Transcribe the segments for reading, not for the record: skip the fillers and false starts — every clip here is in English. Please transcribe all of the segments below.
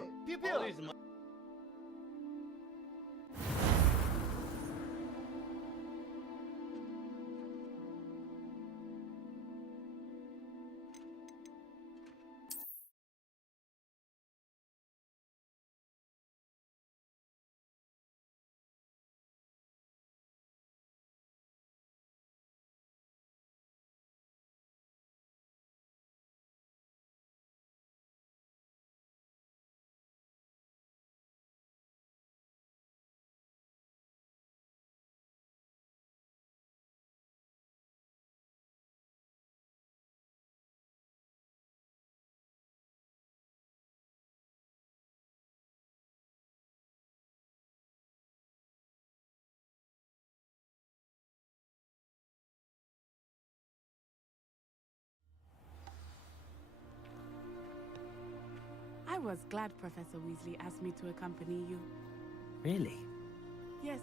pew! Pew pew! All these I was glad Professor Weasley asked me to accompany you. Really? Yes,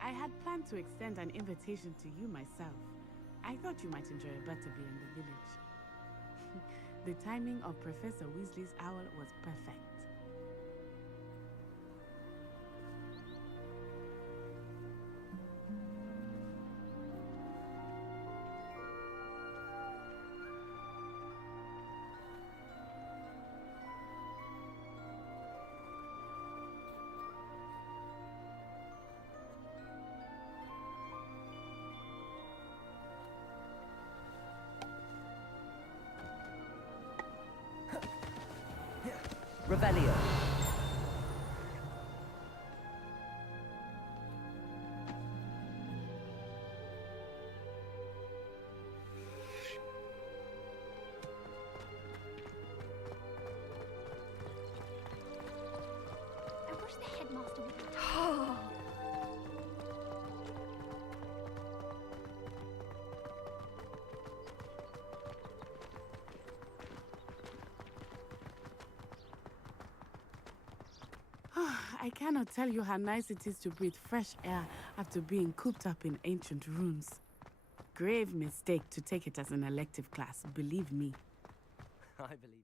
I had planned to extend an invitation to you myself. I thought you might enjoy a butterbeer in the village. The timing of Professor Weasley's owl was perfect. Revelio. I wish the headmaster would. I cannot tell you how nice it is to breathe fresh air after being cooped up in ancient ruins. Grave mistake to take it as an elective class, believe me. I believe you.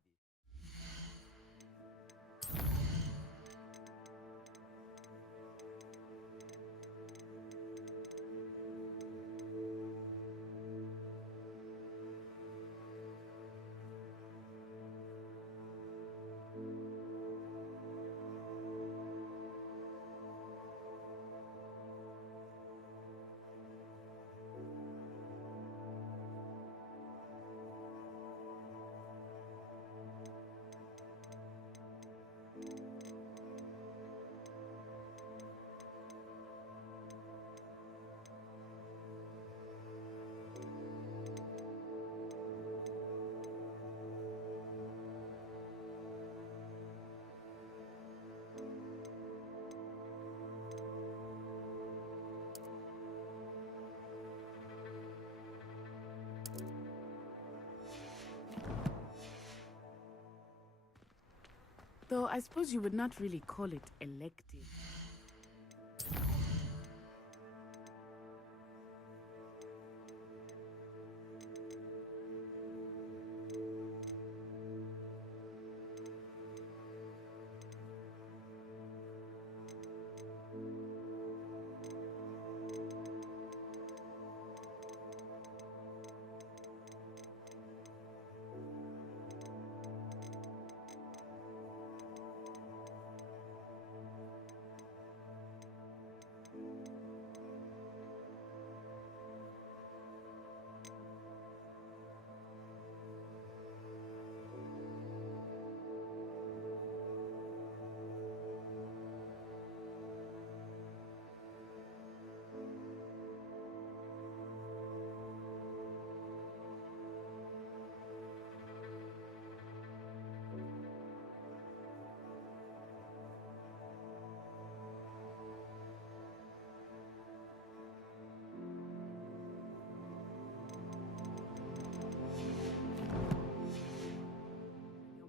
Though I suppose you would not really call it elective.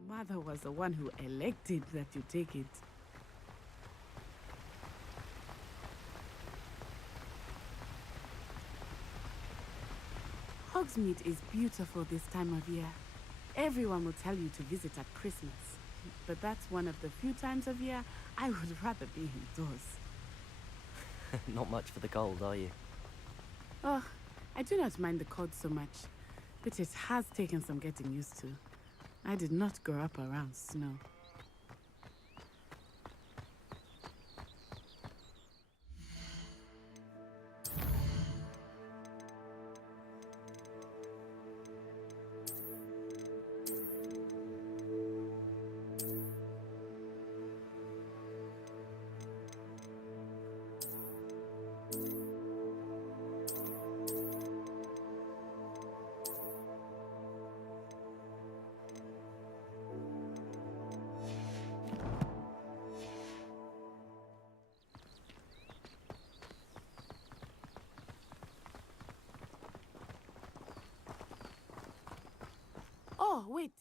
Mother was the one who elected that you take it. Hogsmeade is beautiful this time of year. Everyone will tell you to visit at Christmas. but that's one of the few times of year I would rather be indoors. Not much for the cold, are you? Oh, I do not mind the cold so much, but it has taken some getting used to. I did not grow up around snow. Oh, wait.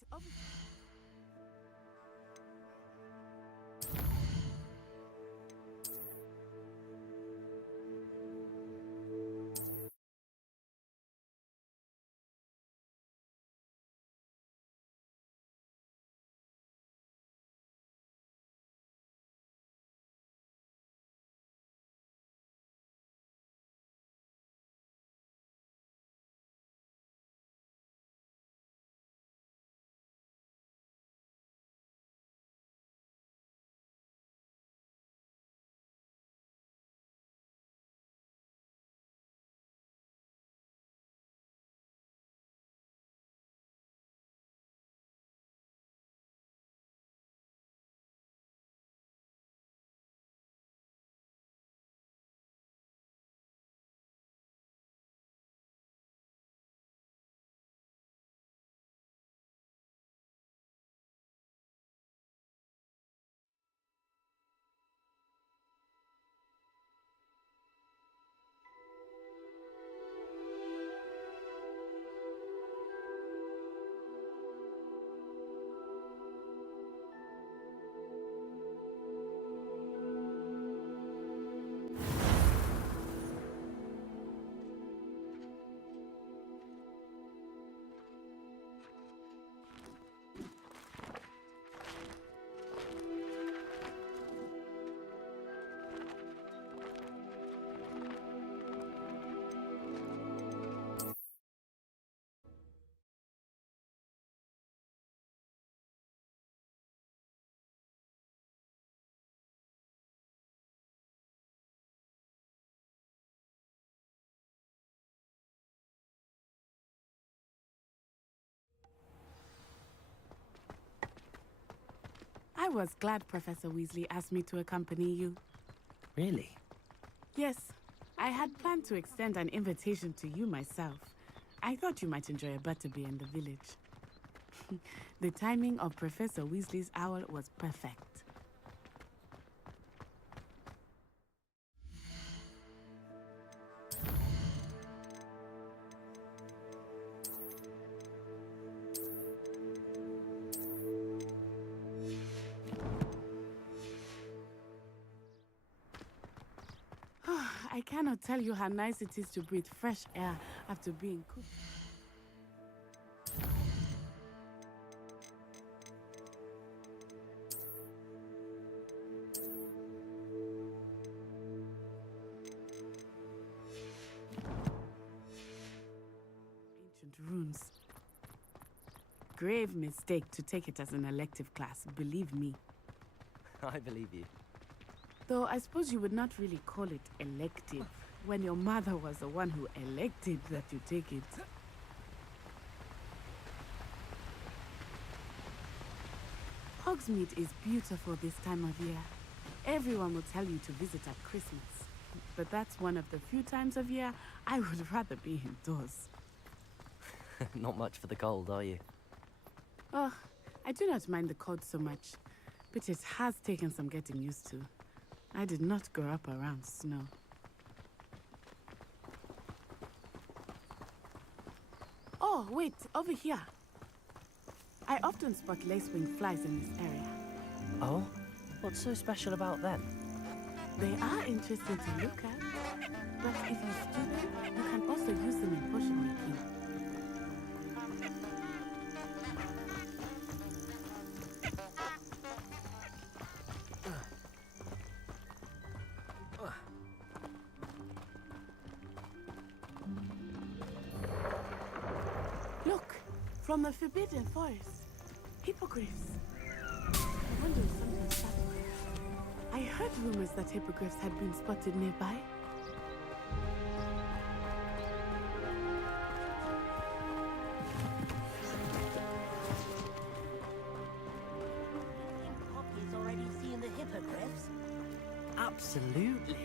I was glad Professor Weasley asked me to accompany you. Really? Yes, I had planned to extend an invitation to you myself. I thought you might enjoy a butterbeer in the village. The timing of Professor Weasley's owl was perfect. I cannot tell you how nice it is to breathe fresh air after being cooped. Ancient runes. Grave mistake to take it as an elective class, believe me. I believe you. Though I suppose you would not really call it elective when your mother was the one who elected that you take it. Hogsmeade is beautiful this time of year. Everyone will tell you to visit at Christmas. But that's one of the few times of year I would rather be indoors. Not much for the cold, are you? Oh, I do not mind the cold so much, but it has taken some getting used to. I did not grow up around snow. Oh, wait, over here. I often spot lacewing flies in this area. Oh? What's so special about them? They are interesting to look at, but if you stew them, you can also use them in potion making. From the Forbidden Forest. Hippogriffs. I wonder if something's happened. I heard rumors that hippogriffs had been spotted nearby. Poppy's already seen the hippogriffs. Absolutely.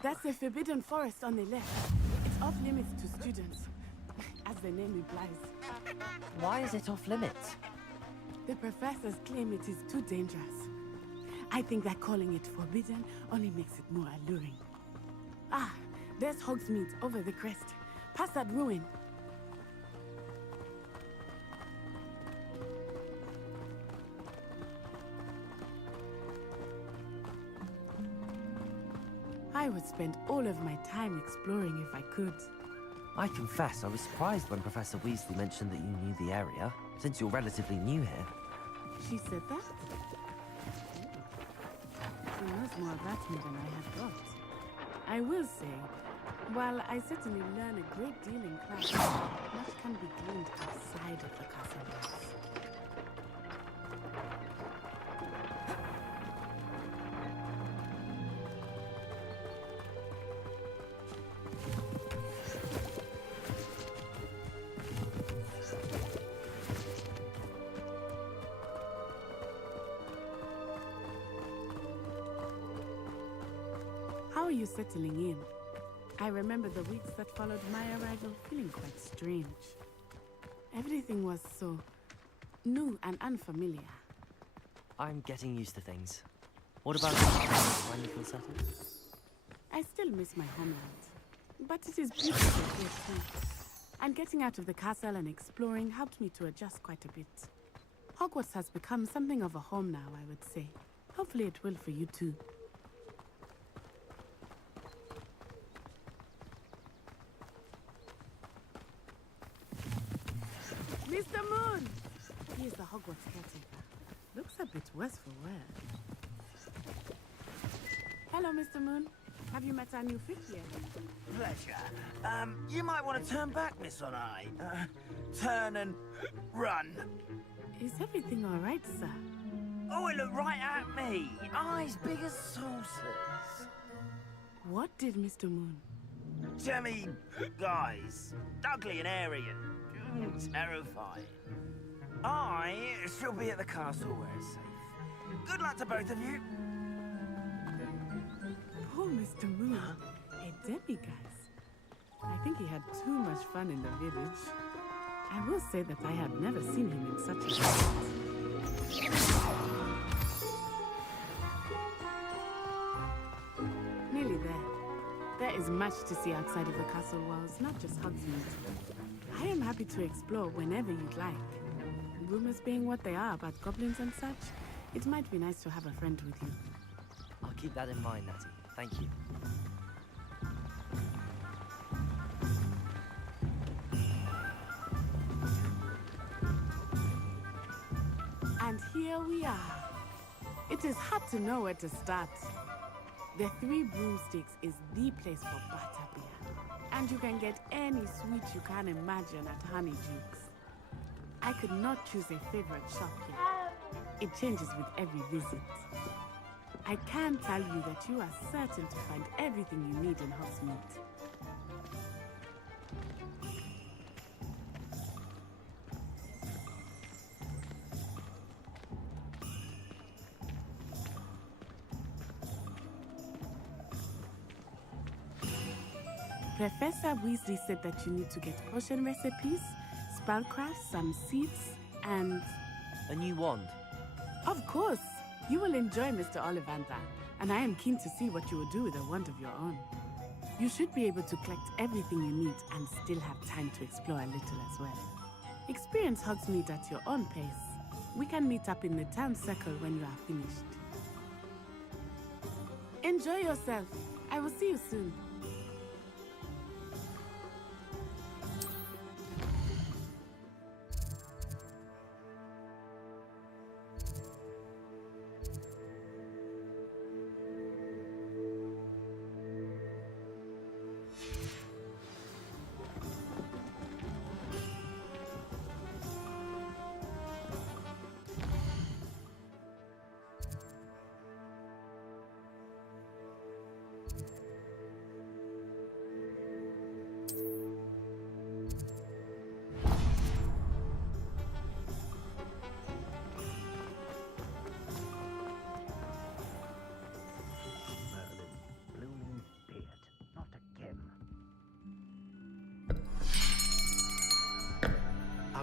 That's the Forbidden Forest on the left. It's off limits to students, as the name implies. Why is it off limits? The professors claim it is too dangerous. I think that calling it forbidden only makes it more alluring. Ah, there's Hogsmeade over the crest. Past that ruin. I would spend all of my time exploring if I could. I confess I was surprised when Professor Weasley mentioned that you knew the area, since you're relatively new here. She said that? She knows more about me than I had thought. I will say, while I certainly learn a great deal in class, much can be gleaned outside of the castle walls. How are you settling in? I remember the weeks that followed my arrival feeling quite strange. Everything was so new and unfamiliar. I'm getting used to things. What about you? Finally feel settled? I still miss my homeland, but it is beautiful here too. And getting out of the castle and exploring helped me to adjust quite a bit. Hogwarts has become something of a home now, I would say. Hopefully it will for you too. Mr. Moon! He is the Hogwarts caretaker. Looks a bit worse for wear. Hello, Mr. Moon. Have you met our new fifth year? Pleasure. You might want to turn back, Miss On-Eye. Turn and run. Is everything all right, sir? Oh, it looked right at me. Eyes big as saucers. What did Mr. Moon? Jemmy guys. Ugly and airy and terrifying. I shall be at the castle where it's safe. Good luck to both of you. Poor Mr. Moon. A demiguise. I think he had too much fun in the village. I will say that I have never seen him in such a state. Nearly there. There is much to see outside of the castle walls, not just Hogsmeade. I am happy to explore whenever you'd like. Rumors being what they are about goblins and such, it might be nice to have a friend with you. I'll keep that in mind, Natty. Thank you. And here we are. It is hard to know where to start. The Three Broomsticks is the place for butterbeer. And you can get any sweet you can imagine at Honeydukes. I could not choose a favorite shop here. It changes with every visit. I can tell you that you are certain to find everything you need in Hogsmeade. Professor Weasley said that you need to get potion recipes, spellcraft, some seeds, and... A new wand. Of course! You will enjoy Mr. Ollivander, and I am keen to see what you will do with a wand of your own. You should be able to collect everything you need and still have time to explore a little as well. Experience Hogsmeade at your own pace. We can meet up in the town circle when you are finished. Enjoy yourself. I will see you soon.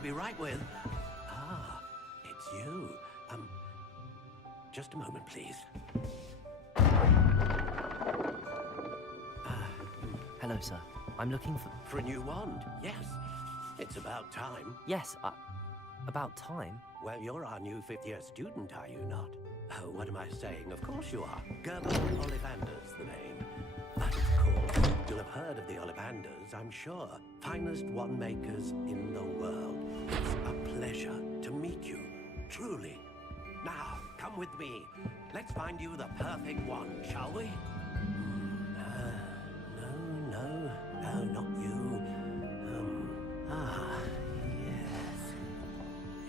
be right with. Ah, it's you. Just a moment, please. Hello, sir. I'm looking for... For a new wand, yes. It's about time. Yes, about time? Well, you're our new fifth-year student, are you not? Oh, what am I saying? Of course you are. Gerber Ollivander's the name. But of course, you'll have heard of the Ollivanders, I'm sure. Finest wand makers in the world. It's a pleasure to meet you, truly. Now, come with me. Let's find you the perfect wand, shall we? No, not you.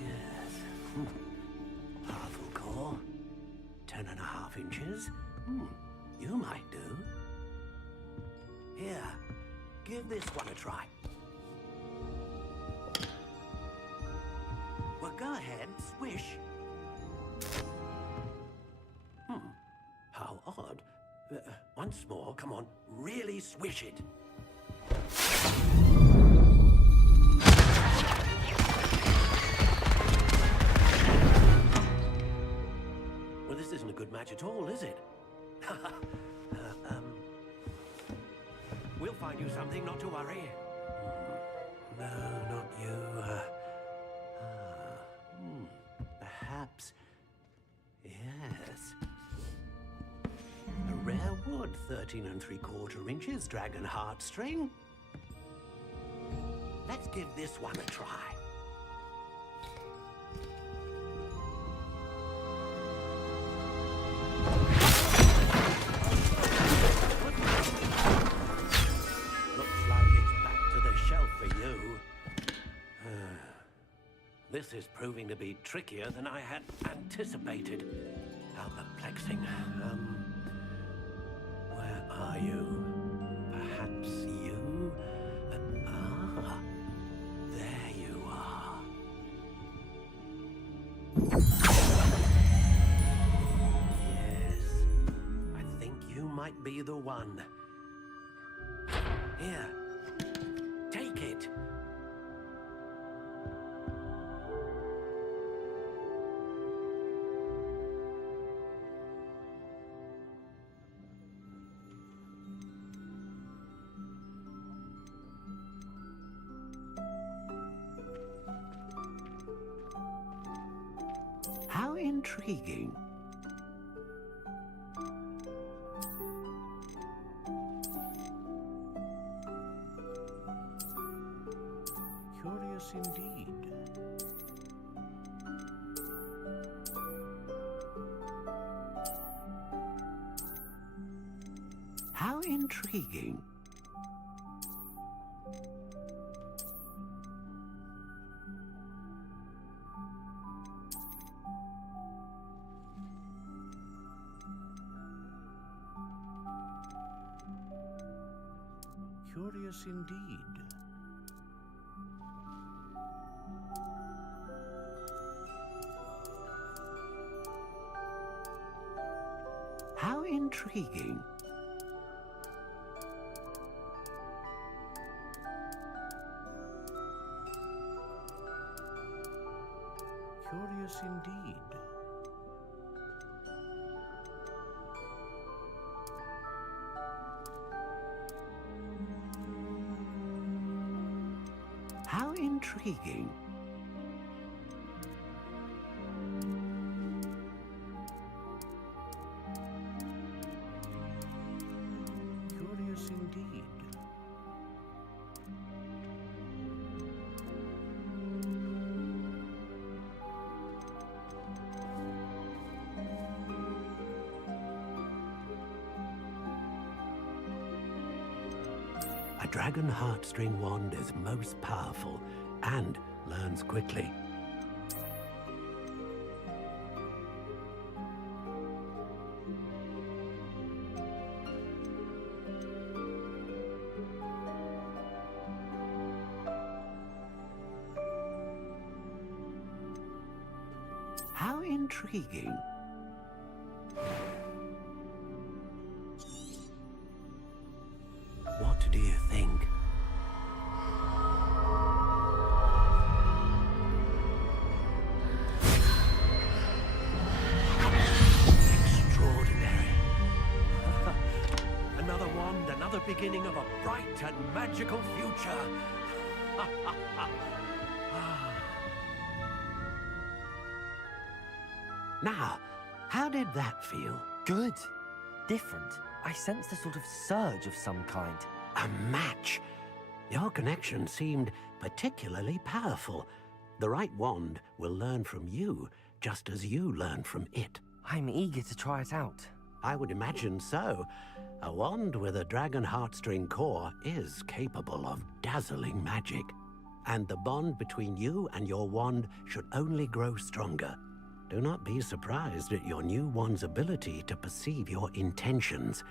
Yes. Powerful core. 10.5 inches. You might do. Here, give this one a try. Well, go ahead, swish. How odd. Once more, come on, really swish it. Well, this isn't a good match at all, is it? We'll find you something, not to worry. No, not you. Perhaps... Yes. A rare wood, 13 3/4 inches, dragon heartstring. Let's give this one a try. Looks like it's back to the shelf for you. This is proving to be trickier than I had anticipated. How perplexing. Where are you? Perhaps you? There you are. Yes, I think you might be the one. Here, take it. How intriguing. Curious indeed. How intriguing. Curious indeed. How intriguing. Curious indeed. How intriguing. Curious indeed. A dragon heartstring wand is most powerful and learns quickly. How intriguing. What do you think? beginning of a bright and magical future. Now, how did that feel? Good. Different. I sensed a sort of surge of some kind. A match. Your connection seemed particularly powerful. The right wand will learn from you, just as you learn from it. I'm eager to try it out. I would imagine so. A wand with a dragon heartstring core is capable of dazzling magic. And the bond between you and your wand should only grow stronger. Do not be surprised at your new wand's ability to perceive your intentions,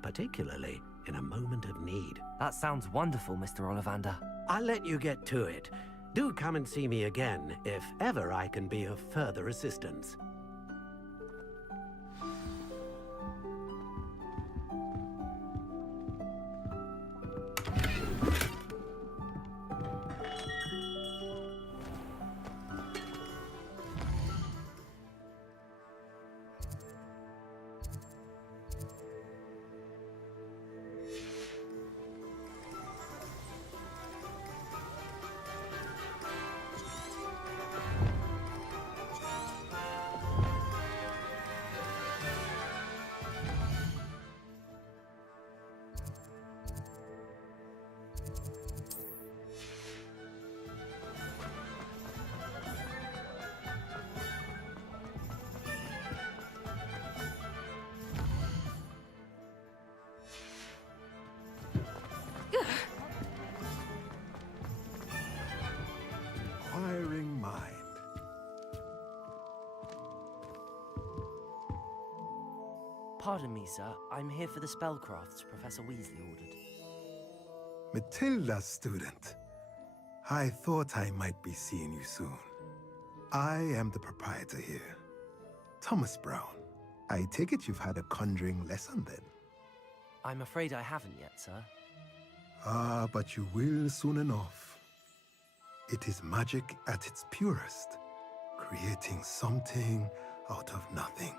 particularly in a moment of need. That sounds wonderful, Mr. Ollivander. I'll let you get to it. Do come and see me again if ever I can be of further assistance. Inquiring mind. Pardon me, sir. I'm here for the spellcrafts Professor Weasley ordered. Matilda, student. I thought I might be seeing you soon. I am the proprietor here, Thomas Brown. I take it you've had a conjuring lesson then? I'm afraid I haven't yet, sir. Ah, but you will soon enough. It is magic at its purest, creating something out of nothing.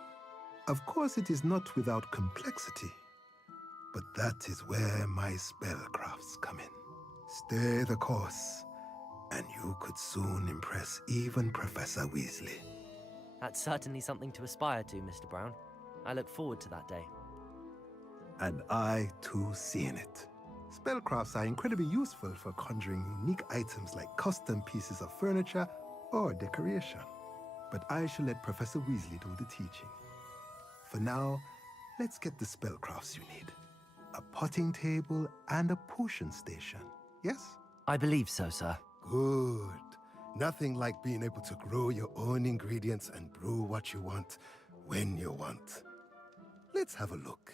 Of course, it is not without complexity, but that is where my spellcrafts come in. Stay the course, and you could soon impress even Professor Weasley. That's certainly something to aspire to, Mr. Brown. I look forward to that day. And I, too, seeing it. Spellcrafts are incredibly useful for conjuring unique items like custom pieces of furniture or decoration. But I shall let Professor Weasley do the teaching. For now, let's get the spellcrafts you need. A potting table and a potion station, yes? I believe so, sir. Good. Nothing like being able to grow your own ingredients and brew what you want when you want. Let's have a look.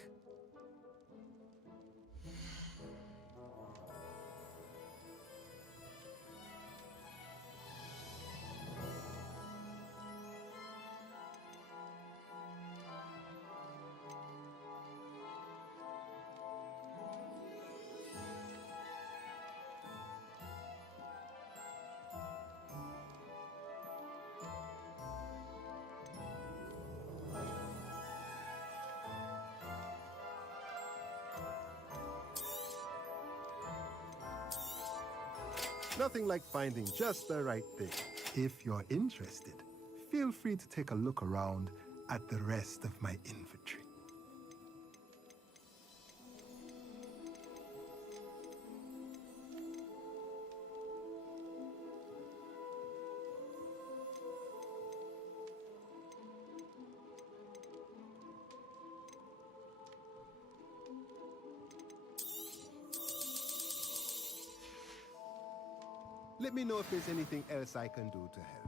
Nothing like finding just the right thing. If you're interested, feel free to take a look around at the rest of my inventory. Let me know if there's anything else I can do to help.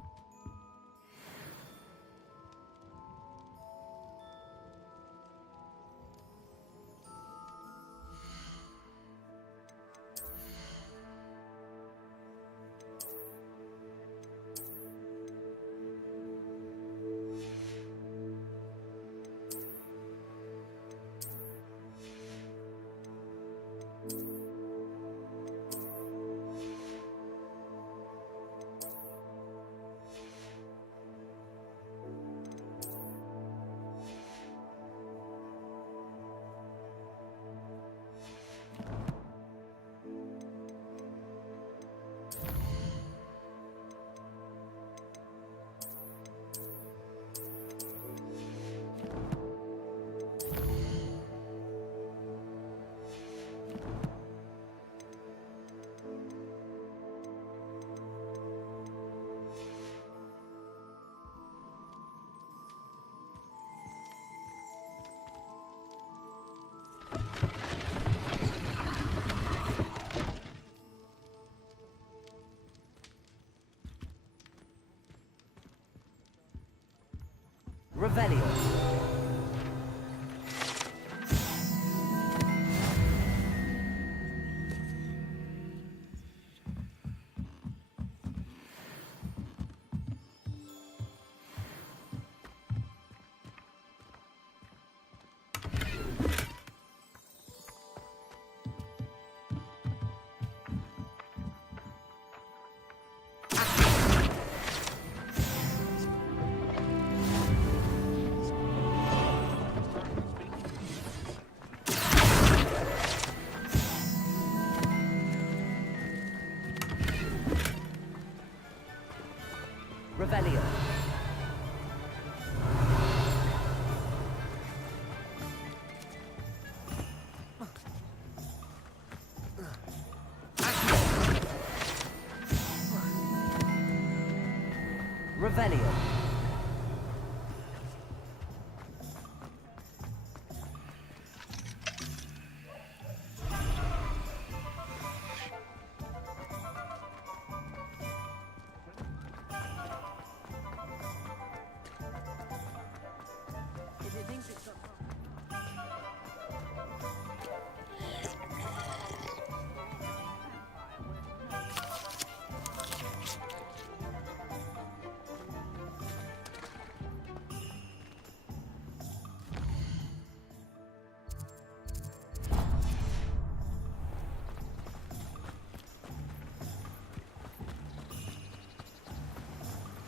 Revelio. Revelio. Revelio.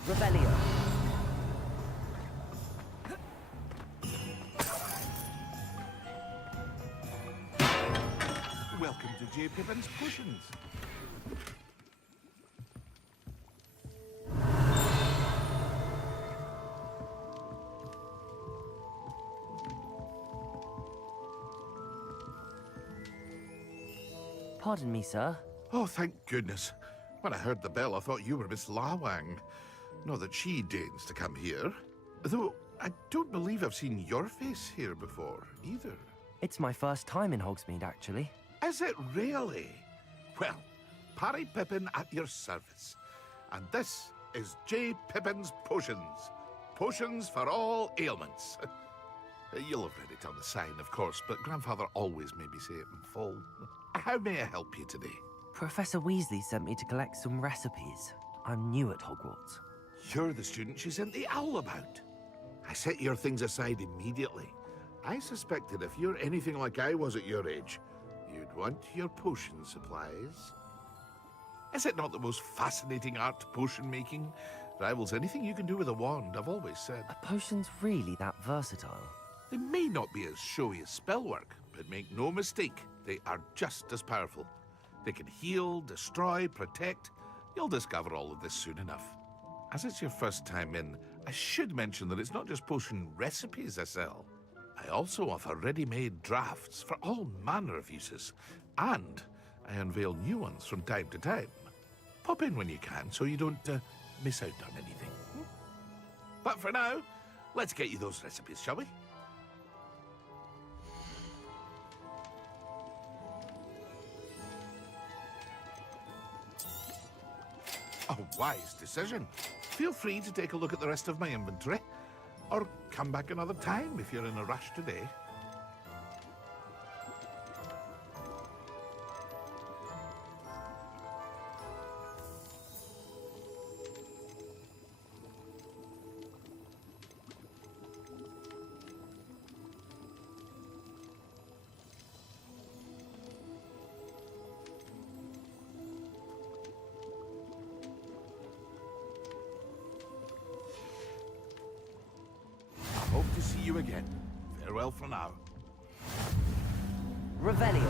Revelio. Welcome to J. Pippin's Potions. Pardon me, sir. Oh, thank goodness. When I heard the bell, I thought you were Miss Lawang. Not that she deigns to come here. Though, I don't believe I've seen your face here before, either. It's my first time in Hogsmeade, actually. Is it really? Well, Parry Pippin at your service. And this is J. Pippin's Potions. Potions for all ailments. You'll have read it on the sign, of course, but Grandfather always made me say it in full. How may I help you today? Professor Weasley sent me to collect some recipes. I'm new at Hogwarts. You're the student she sent the owl about. I set your things aside immediately. I suspected if you're anything like I was at your age, you'd want your potion supplies. Is it not the most fascinating art, potion making? Rivals anything you can do with a wand, I've always said. Are potions really that versatile? They may not be as showy as spellwork, but make no mistake, they are just as powerful. They can heal, destroy, protect. You'll discover all of this soon enough. As it's your first time in, I should mention that it's not just potion recipes I sell. I also offer ready-made drafts for all manner of uses, and I unveil new ones from time to time. Pop in when you can so you don't miss out on anything. But for now, let's get you those recipes, shall we? A wise decision. Feel free to take a look at the rest of my inventory, or come back another time if you're in a rush today. Hope to see you again. Farewell for now. Revelio.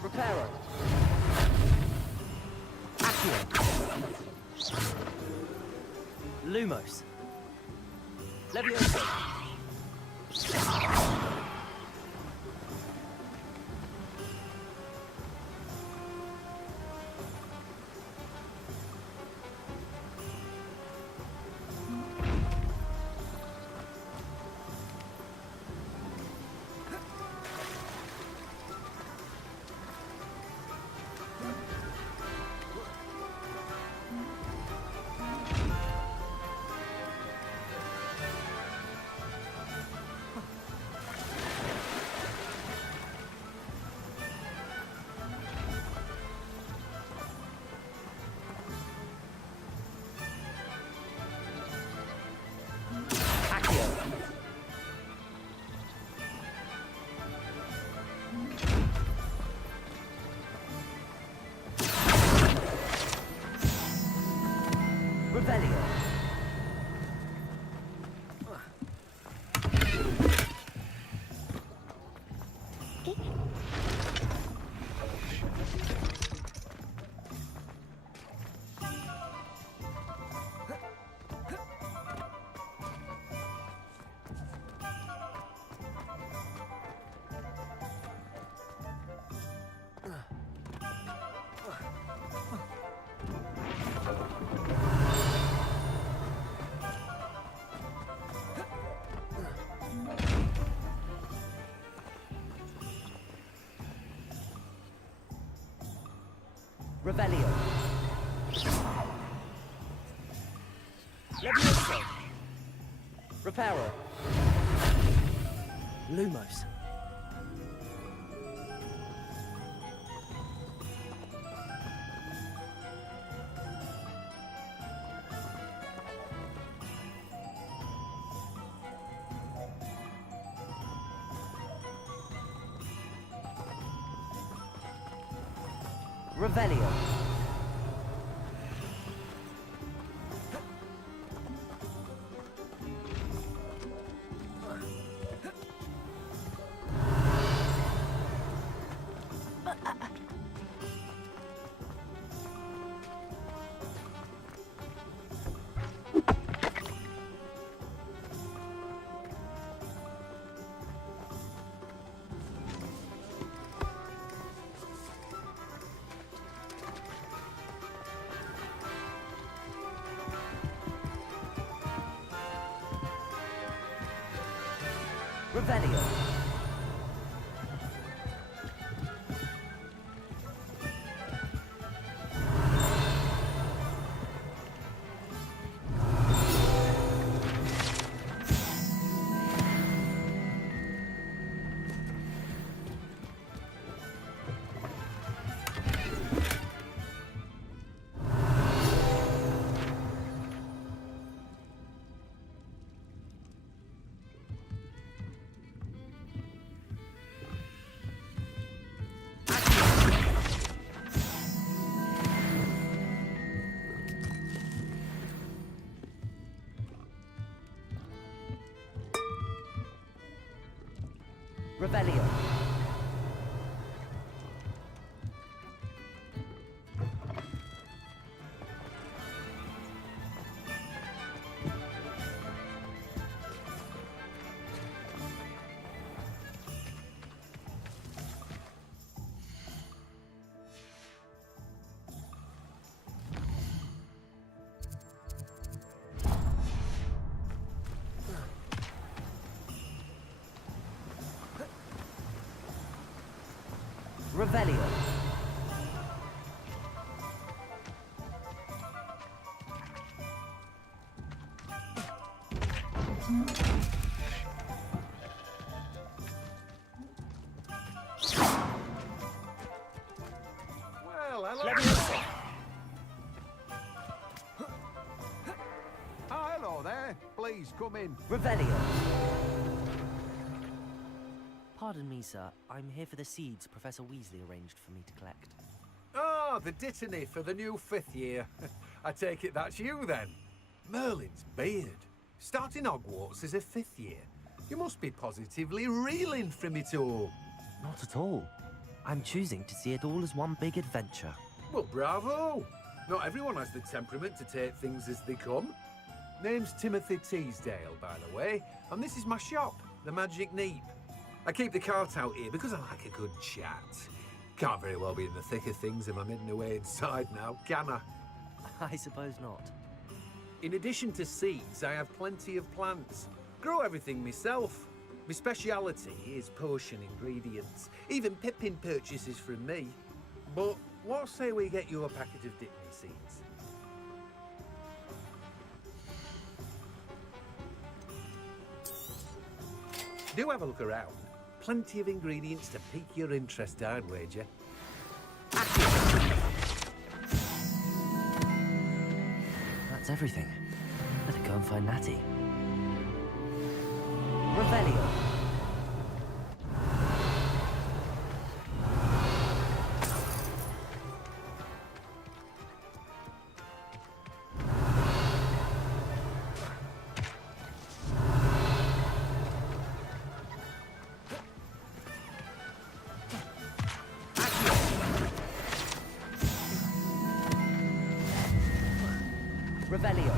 Reparo. Accio. Lumos. Levioso. Revelio. Levioso. Reparo. Lumos. Revelio. Revelio. Revelio. Revelio. Well, hello. Levioso. Oh, hello there. Please come in. Revelio. Pardon me, sir. I'm here for the seeds Professor Weasley arranged for me to collect. Oh, the dittany for the new 5th year. I take it that's you then. Merlin's beard. Starting Hogwarts as a 5th year. You must be positively reeling from it all. Not at all. I'm choosing to see it all as one big adventure. Well, bravo. Not everyone has the temperament to take things as they come. Name's Timothy Teasdale, by the way, and this is my shop, the Magic Neep. I keep the cart out here because I like a good chat. Can't very well be in the thick of things if I'm hidden away inside now, can I? I suppose not. In addition to seeds, I have plenty of plants. Grow everything myself. My speciality is potion ingredients. Even Pippin purchases from me. But what say we get you a packet of dittany seeds? Do have a look around. Plenty of ingredients to pique your interest, I'd wager. That's everything. Better go and find Natty. Revelio. Revelio.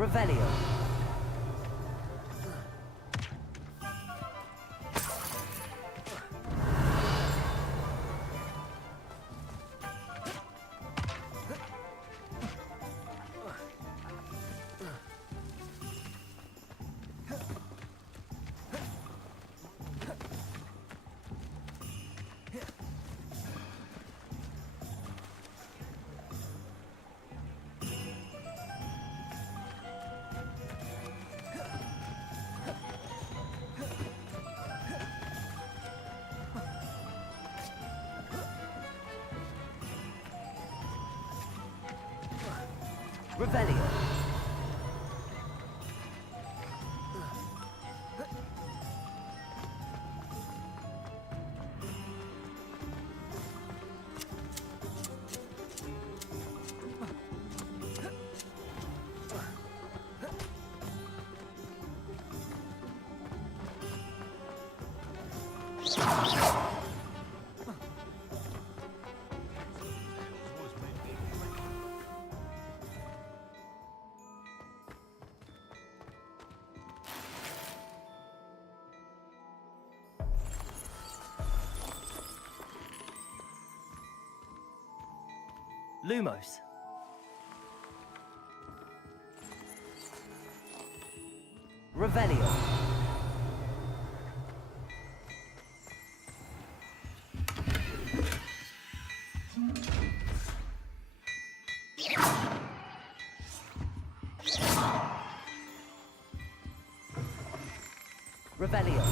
Revelio. Revelio. Lumos. Revelio. Revelio.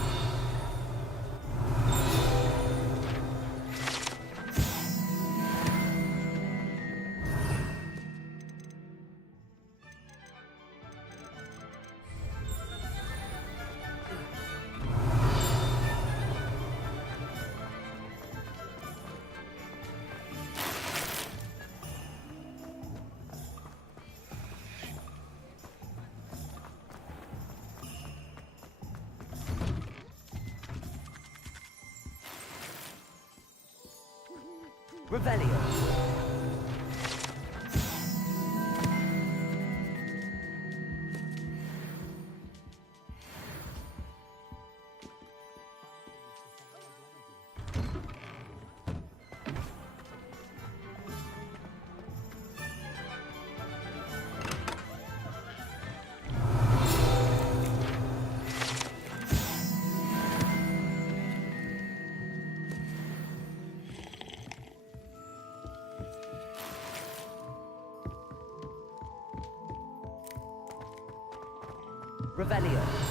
Revelio. Revelio.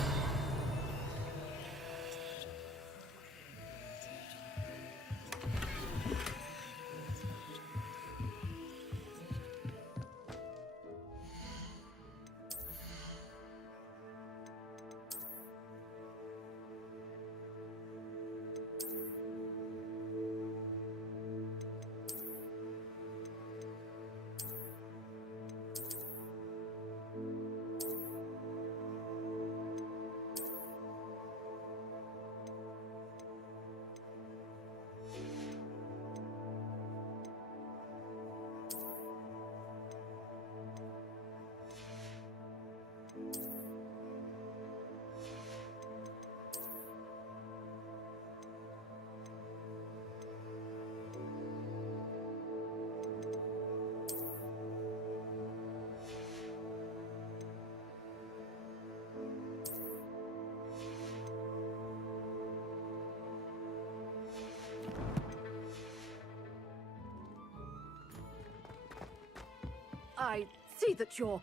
I see that you're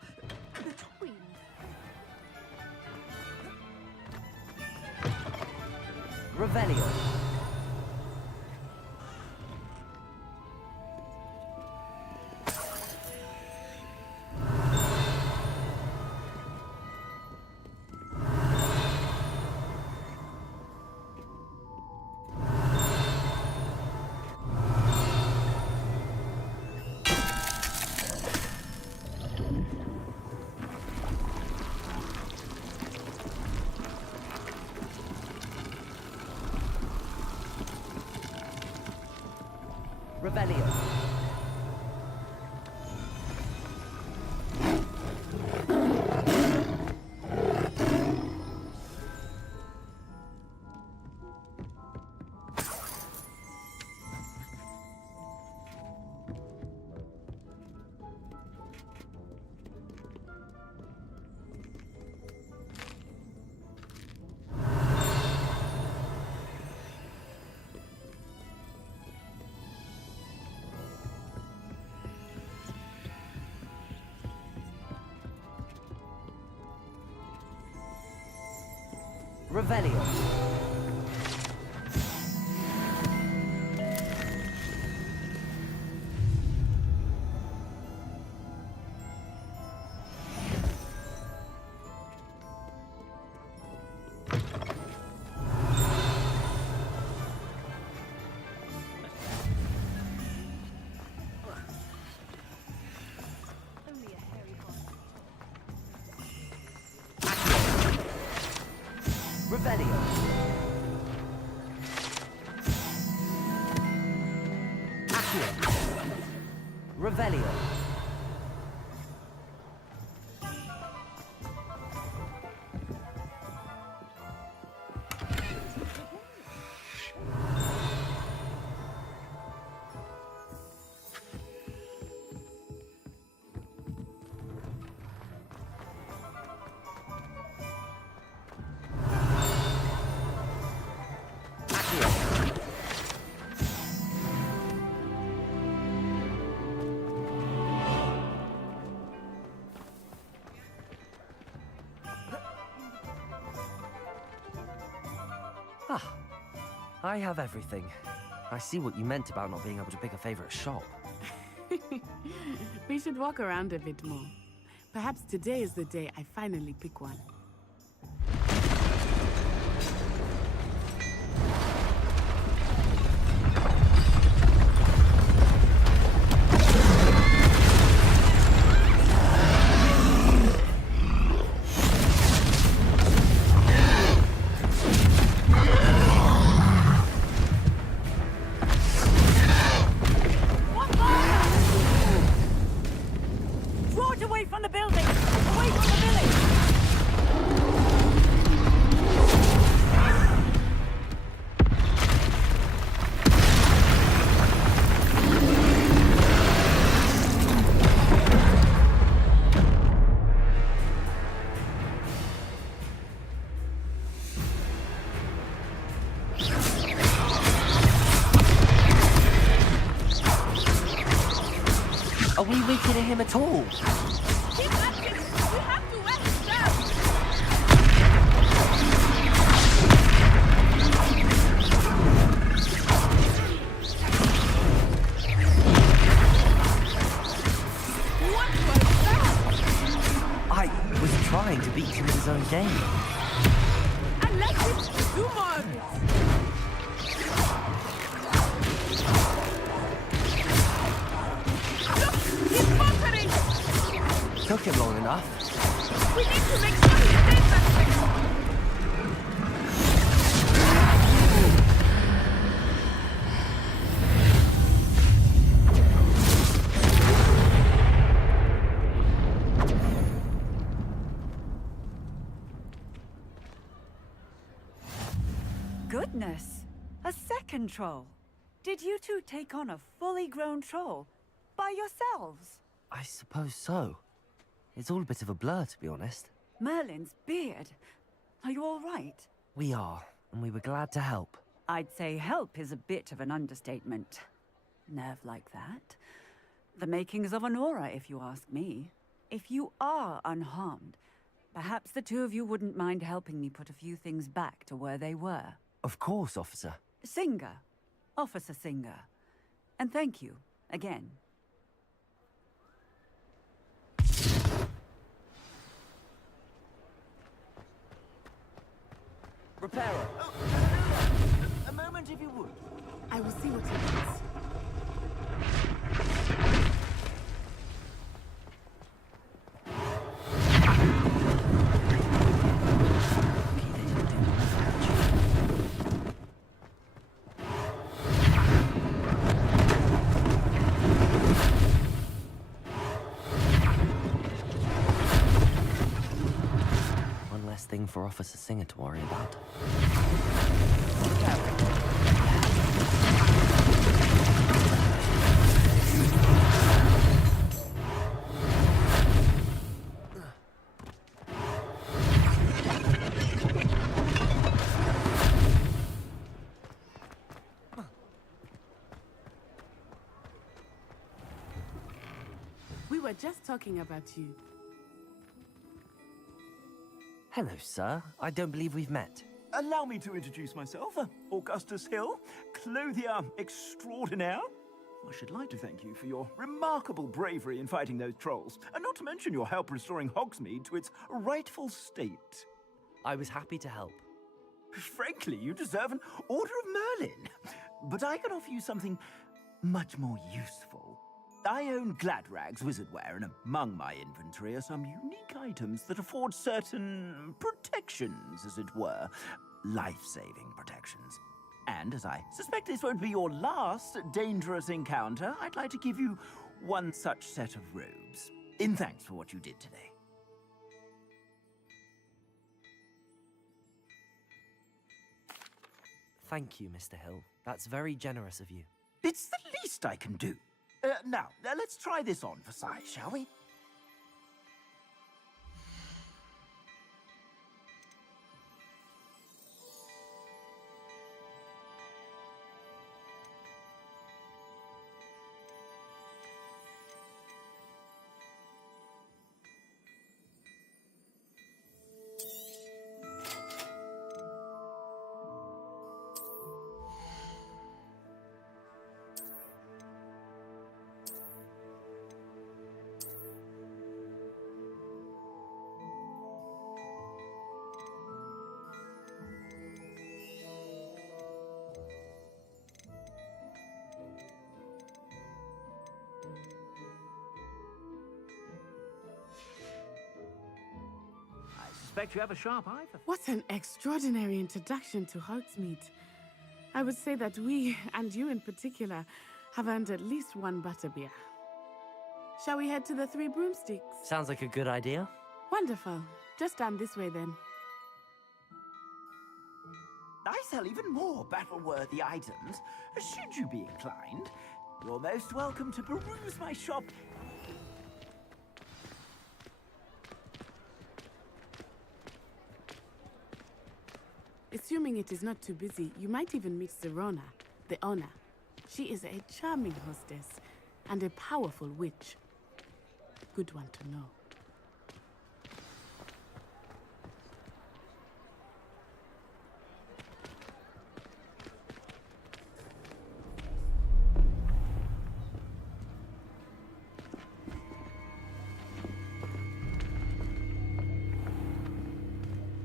between. Revelio. Revelio. Revelio. Only a hairy body. Revelio. Accio. Revelio. Ah, I have everything. I see what you meant about not being able to pick a favorite shop. We should walk around a bit more. Perhaps today is the day I finally pick one. Draw it away from the building! Away from the village! Are we weakening him at all? Keep acting! We have to wear him down! What was that? I was trying to beat him in his own game. And let him do more of it! He's conquering! Took him long enough. We need to make sure he stays that way! Goodness! A second troll! Did you two take on a fully grown troll? By yourselves? I suppose so. It's all a bit of a blur, to be honest. Merlin's beard! Are you all right? We are, and we were glad to help. I'd say help is a bit of an understatement. Nerve like that. The makings of an aura, if you ask me. If you are unharmed, perhaps the two of you wouldn't mind helping me put a few things back to where they were. Of course, officer. Singer. Officer Singer. And thank you, again. Repairer. A moment, if you would. I will see what he needs. One less thing for Officer Singer to worry about. We were just talking about you. Hello, sir. I don't believe we've met. allow me to introduce myself. Augustus Hill, clothier extraordinaire. I should like to thank you for your remarkable bravery in fighting those trolls, and not to mention your help restoring Hogsmeade to its rightful state. I was happy to help. Frankly, you deserve an Order of Merlin. But I can offer you something much more useful. I own Gladrag's wizardware, and among my inventory are some unique items that afford certain protections, as it were. Life-saving protections. And as I suspect this won't be your last dangerous encounter, I'd like to give you one such set of robes, in thanks for what you did today. Thank you, Mr. Hill. That's very generous of you. It's the least I can do. Now, let's try this on for size, shall we? I suspect you have a sharp eye for... What an extraordinary introduction to Hogsmeade. I would say that we, and you in particular, have earned at least one butterbeer. Shall we head to the Three Broomsticks? Sounds like a good idea. Wonderful. Just down this way then. I sell even more battle-worthy items. Should you be inclined, you're most welcome to peruse my shop. Assuming it is not too busy, you might even meet Serona, the owner. She is a charming hostess and a powerful witch. Good one to know.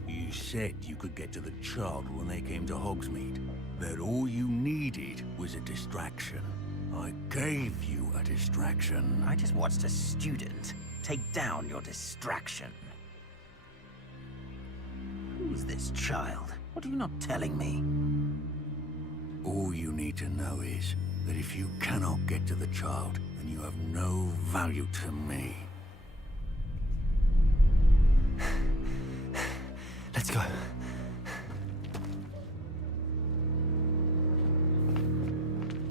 You said you could get to the child when they came to Hogsmeade. That all you needed was a distraction. I gave you a distraction. I just watched a student take down your distraction. Who's this child? What are you not telling me? All you need to know is that if you cannot get to the child, then you have no value to me. Let's go.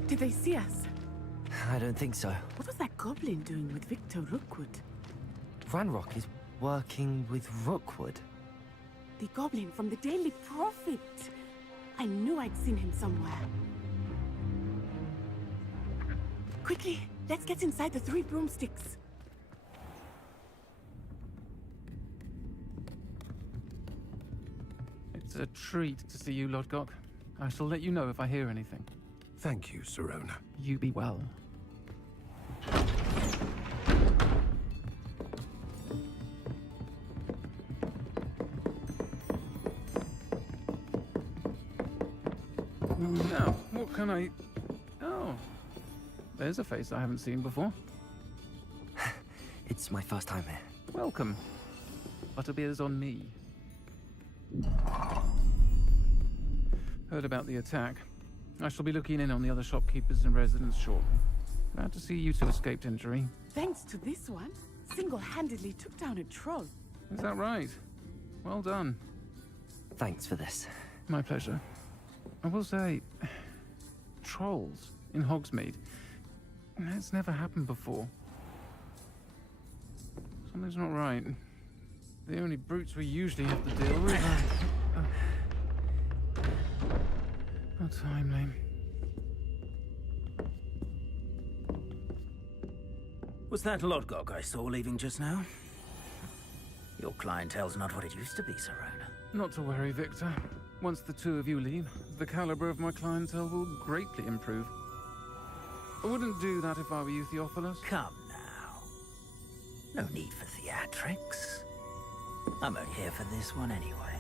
Did they see us? I don't think so. What was that goblin doing with Victor Rookwood? Ranrock is working with Rookwood. The goblin from the Daily Prophet. I knew I'd seen him somewhere. Quickly, let's get inside the Three Broomsticks. It's a treat to see you, Lodgok. I shall let you know if I hear anything. Thank you, Serona. You be well. Now, what can I... Oh, there's a face I haven't seen before. It's my first time here. Welcome. Butterbeer's on me. Heard about the attack. I shall be looking in on the other shopkeepers and residents shortly. Glad to see you two escaped injury. Thanks to this one, single-handedly took down a troll. Is that right? Well done. Thanks for this. My pleasure. I will say, trolls in Hogsmeade. That's never happened before. Something's not right. The only brutes we usually have to deal with are... How timely. Was that Lodgok I saw leaving just now? Your clientele's not what it used to be, Serona. Not to worry, Victor. Once the two of you leave, the caliber of my clientele will greatly improve. I wouldn't do that if I were you, Theophilus. Come now. No need for theatrics. I'm only here for this one anyway.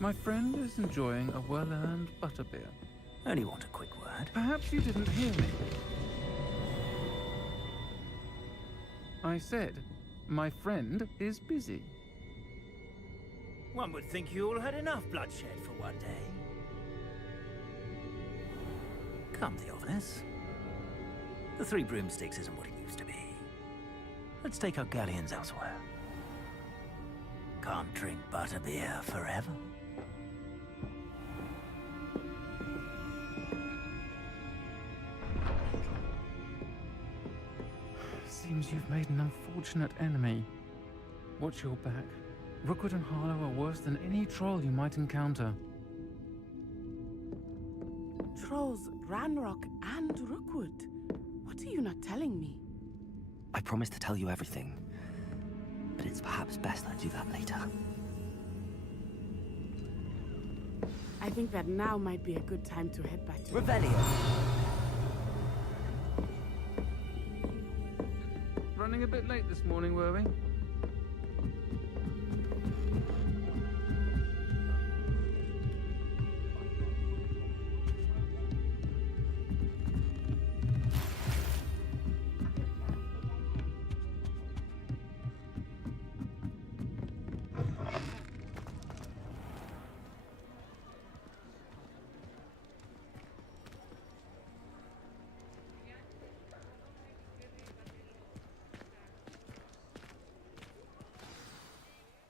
My friend is enjoying a well-earned butterbeer. Only want a quick word. Perhaps you didn't hear me. I said, my friend is busy. One would think you all had enough bloodshed for one day. Come, Theophilus. The Three Broomsticks isn't what it used to be. Let's take our galleons elsewhere. Can't drink butterbeer forever. Seems you've made an unfortunate enemy. Watch your back. Rookwood and Harlow are worse than any troll you might encounter. Trolls, Ranrock, and Rookwood. What are you not telling me? I promised to tell you everything, but it's perhaps best I do that later. I think that now might be a good time to head back to Revelio! Running a bit late this morning, were we?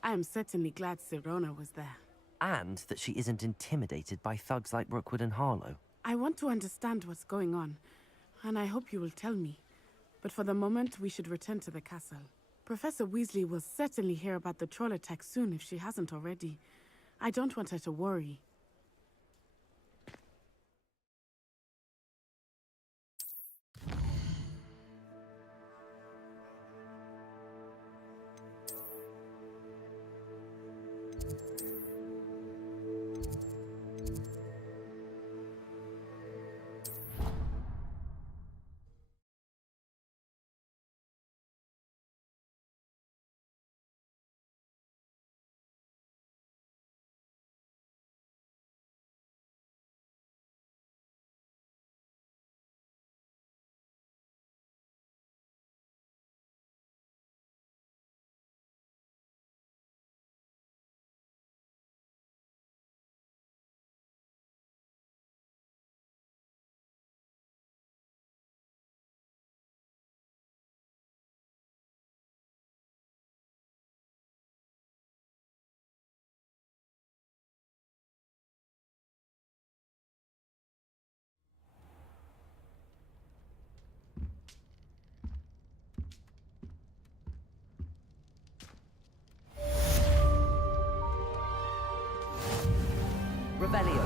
I am certainly glad Sirona was there. And that she isn't intimidated by thugs like Rookwood and Harlow. I want to understand what's going on, and I hope you will tell me. But for the moment, we should return to the castle. Professor Weasley will certainly hear about the troll attack soon if she hasn't already. I don't want her to worry. Revelio.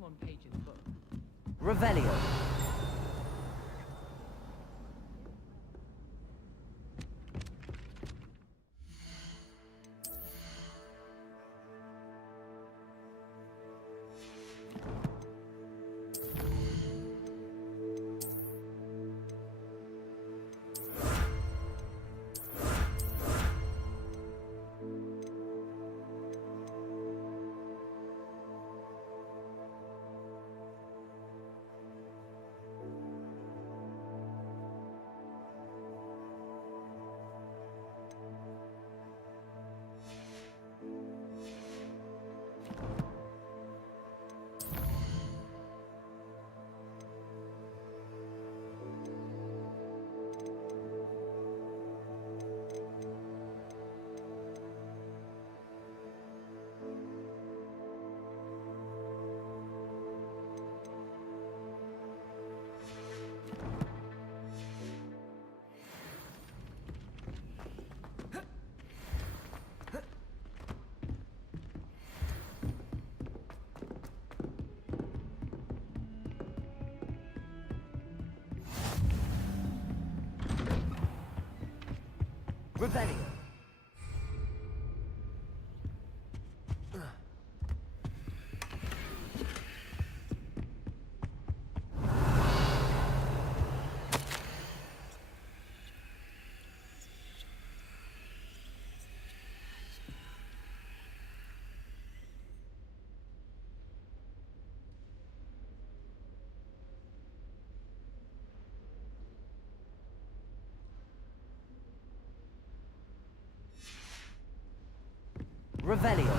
21-pages book. Revelio. Revelio. Revelio.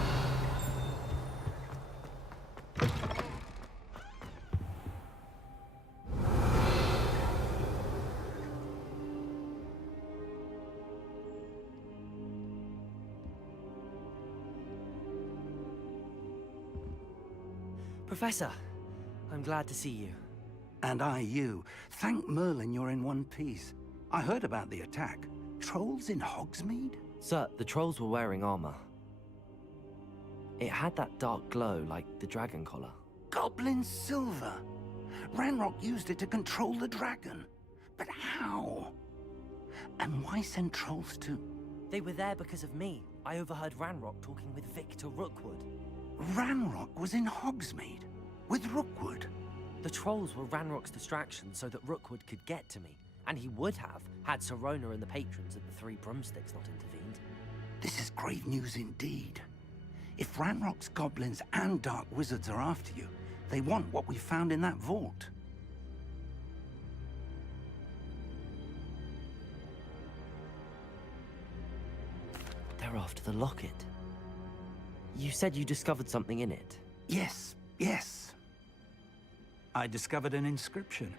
Professor, I'm glad to see you. And I you. Thank Merlin you're in one piece. I heard about the attack. Trolls in Hogsmeade? Sir, the trolls were wearing armor. It had that dark glow like the dragon collar. Goblin silver! Ranrock used it to control the dragon. But how? And why send trolls to... They were there because of me. I overheard Ranrock talking with Victor Rookwood. Ranrock was in Hogsmeade? With Rookwood? The trolls were Ranrock's distraction so that Rookwood could get to me. And he would have, had Sirona and the patrons at the Three Broomsticks not intervened. This is grave news indeed. If Ranrock's goblins and dark wizards are after you, they want what we found in that vault. They're after the locket. You said you discovered something in it. Yes, yes. I discovered an inscription.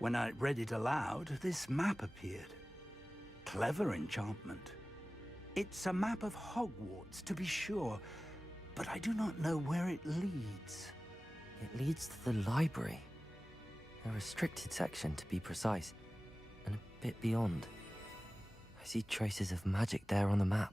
When I read it aloud, this map appeared. Clever enchantment. It's a map of Hogwarts, to be sure, but I do not know where it leads. It leads to the library. A restricted section, to be precise, and a bit beyond. I see traces of magic there on the map.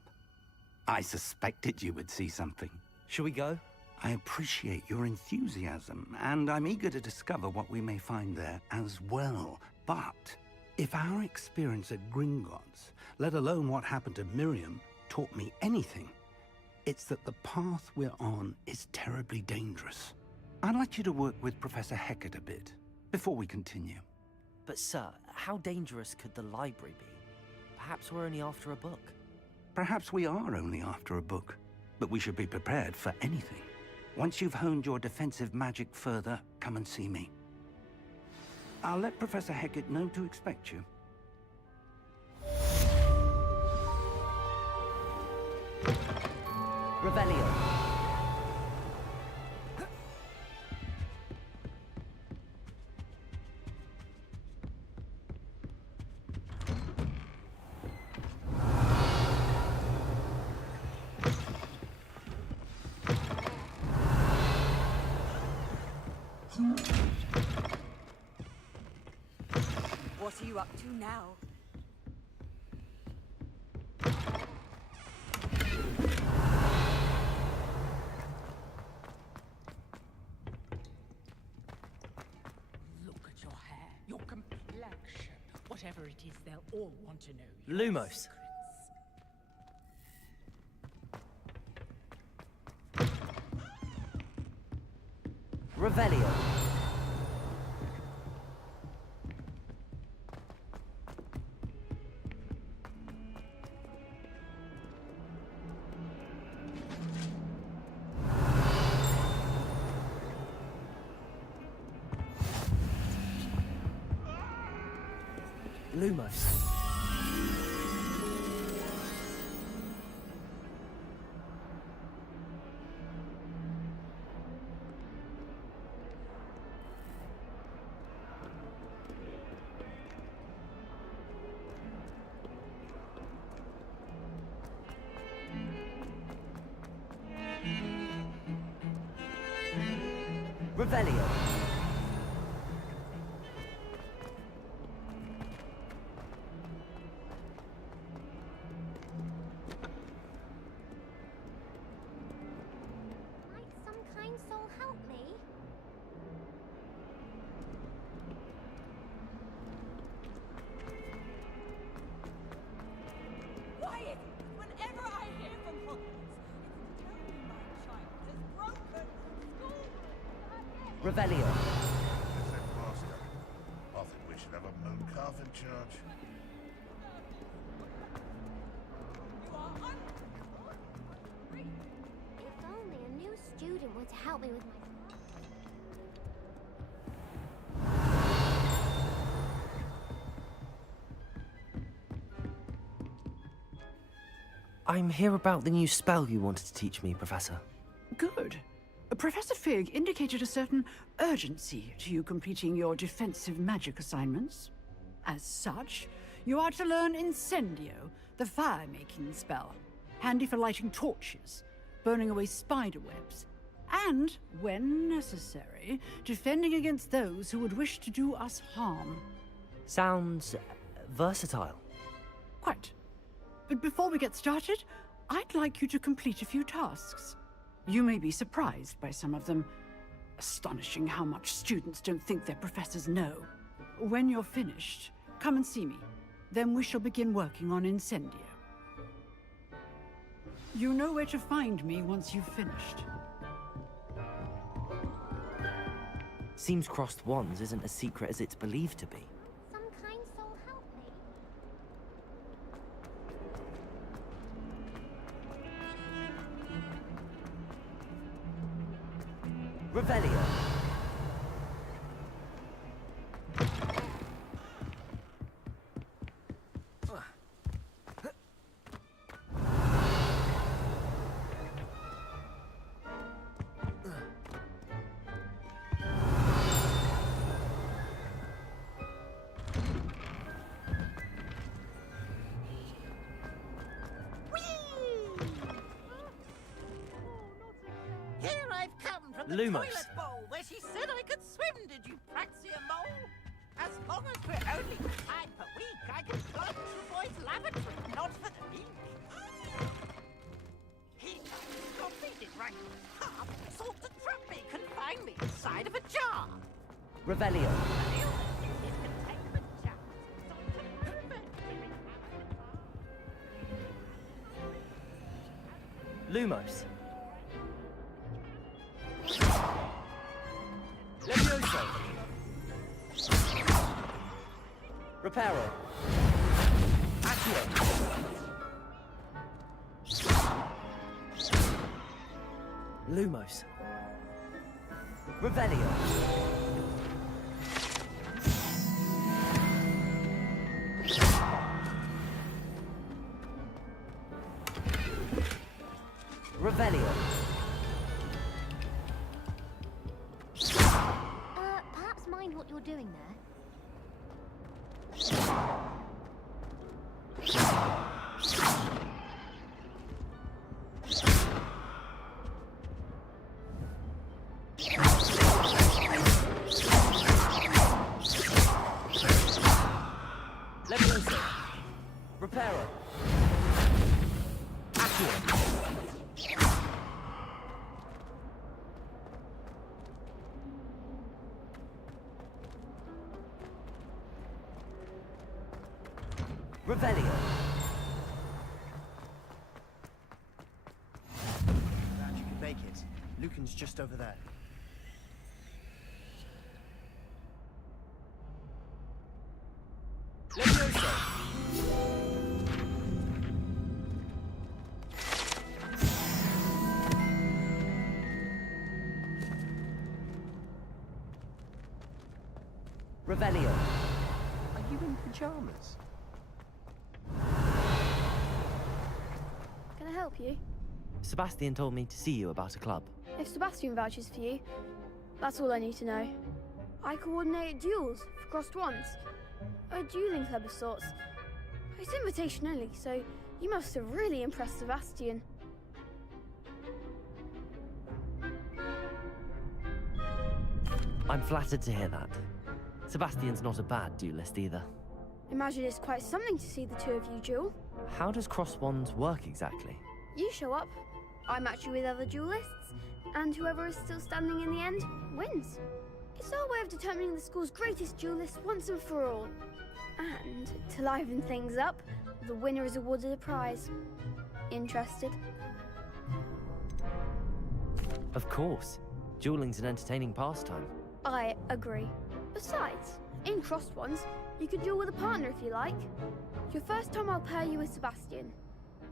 I suspected you would see something. Shall we go? I appreciate your enthusiasm, and I'm eager to discover what we may find there as well. But if our experience at Gringotts, let alone what happened to Miriam, taught me anything, it's that the path we're on is terribly dangerous. I'd like you to work with Professor Hecat a bit, before we continue. But sir, how dangerous could the library be? Perhaps we're only after a book. Perhaps we are only after a book, but we should be prepared for anything. Once you've honed your defensive magic further, come and see me. I'll let Professor Hecat know to expect you. Revelio. What are you up to now? distraction. Whatever it is, they'll all want to know. Lumos. Revelio. Lumos. Revelio. Might some kind soul help me? Quiet! Whenever I hear from Hogwarts, it's to tell me my child has broken school. Revelio. Master. I think we should have a moon calf in charge. If only a new student were to help me with my... I'm here about the new spell you wanted to teach me, Professor. Good. Professor Fig indicated a certain urgency to you completing your defensive magic assignments. As such, you are to learn Incendio, the fire-making spell, handy for lighting torches, burning away spider webs, and, when necessary, defending against those who would wish to do us harm. Sounds versatile. Quite. But before we get started, I'd like you to complete a few tasks. You may be surprised by some of them. Astonishing how much students don't think their professors know. When you're finished, come and see me. Then we shall begin working on Incendio. You know where to find me once you've finished. Seems crossed wands isn't as secret as it's believed to be. Some kind soul help me? Revelio. Here I've come from the Lumos. toilet bowl where she said I could swim, did you praxia mole? As long as we're only time per week, I can go to the boys' lavatory, not for the week. He completed right half, sought to trap me, confine me inside of a jar. Revelio. The illness is his containment jars, sought to prevent me Lumos. Levioso. Reparo. Accio. Lumos. Revelio. Revelio. Perhaps mind what you're doing there? Levioso. Reparo. Accio. Revelio. Glad you could make it. Lucan's just over there. Levioso! Revelio. Are you in pajamas? Can I help you? Sebastian told me to see you about a club. If Sebastian vouches for you, that's all I need to know. I coordinate duels for crossed wands. A dueling club of sorts. It's invitation only, so you must have really impressed Sebastian. I'm flattered to hear that. Sebastian's not a bad duelist either. Imagine it's quite something to see the two of you duel. How does cross wands work exactly? You show up, I match you with other duelists, and whoever is still standing in the end wins. It's our way of determining the school's greatest duelist once and for all. And to liven things up, the winner is awarded a prize. Interested? Of course. Dueling's an entertaining pastime. I agree. Besides, in crossed ones, you could duel with a partner if you like. Your first time I'll pair you with Sebastian.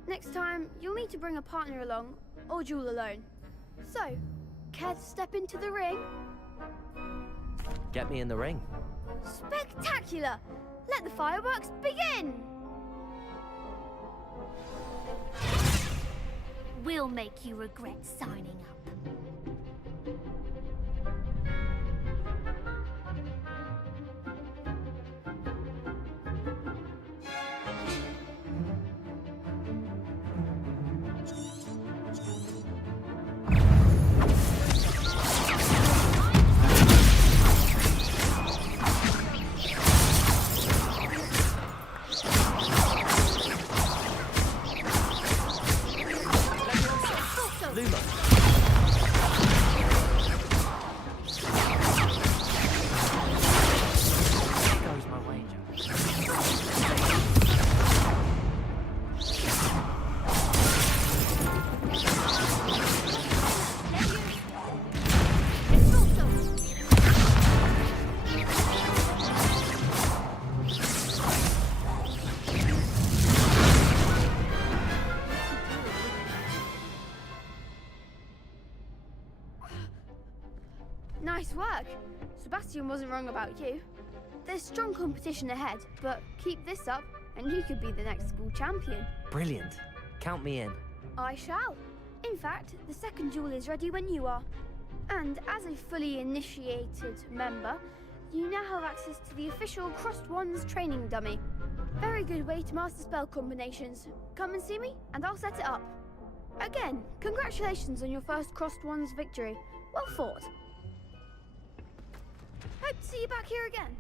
Next time, you'll need to bring a partner along, or duel alone. So, care to step into the ring? Get me in the ring. Spectacular! Let the fireworks begin! We'll make you regret signing up. Nice work. Sebastian wasn't wrong about you. There's strong competition ahead, but keep this up and you could be the next school champion. Brilliant. Count me in. I shall. In fact, the second duel is ready when you are. And as a fully initiated member, you now have access to the official Crossed Wands training dummy. Very good way to master spell combinations. Come and see me, and I'll set it up. Again, congratulations on your first Crossed Wands victory. Well fought. Hope to see you back here again.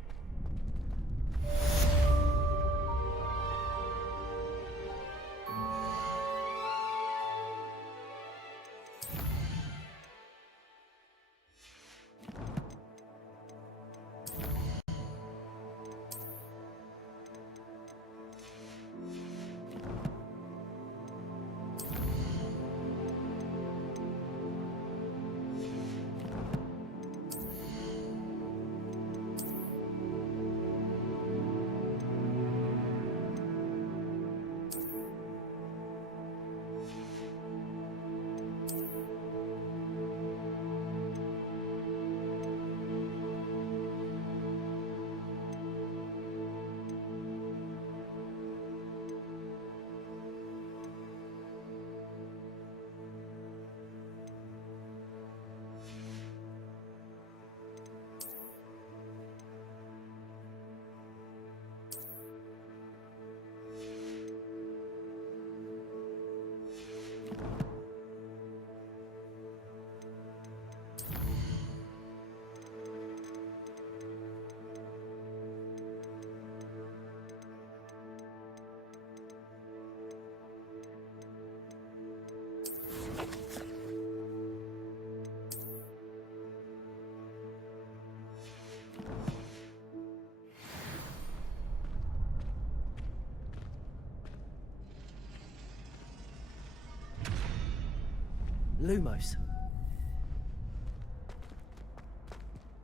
Lumos.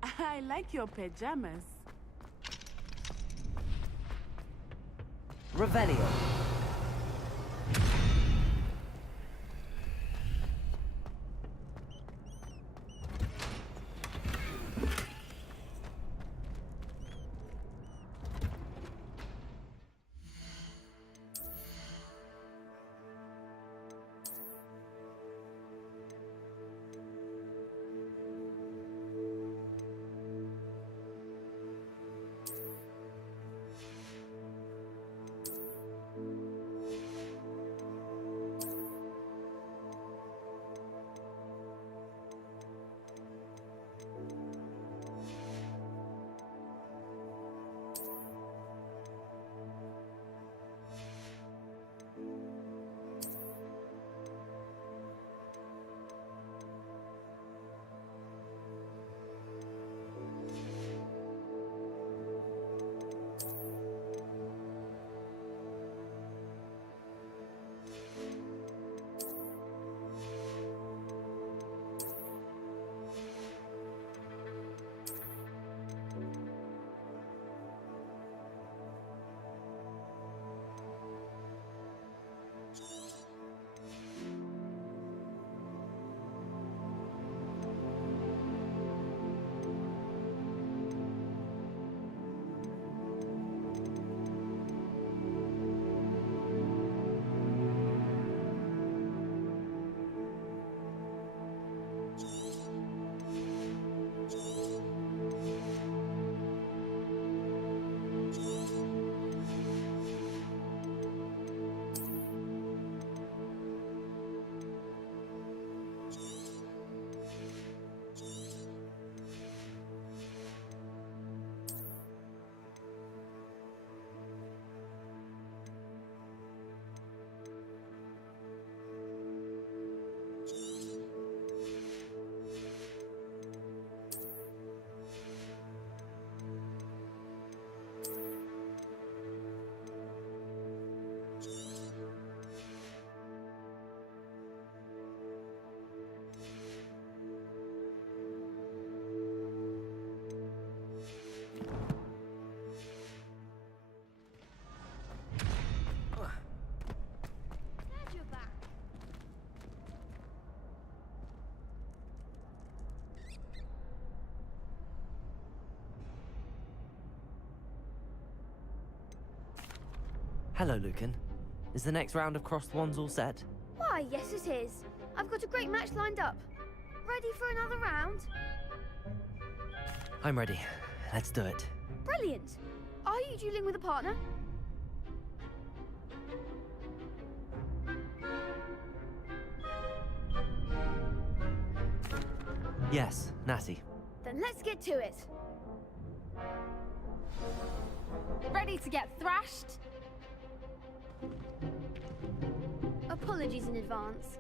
I like your pajamas. Revelio. Hello, Lucan. Is the next round of crossed wands all set? Why, yes it is. I've got a great match lined up. Ready for another round? I'm ready. Let's do it. Brilliant. Are you dueling with a partner? Yes, Natty. Then let's get to it. Ready to get thrashed? Apologies in advance.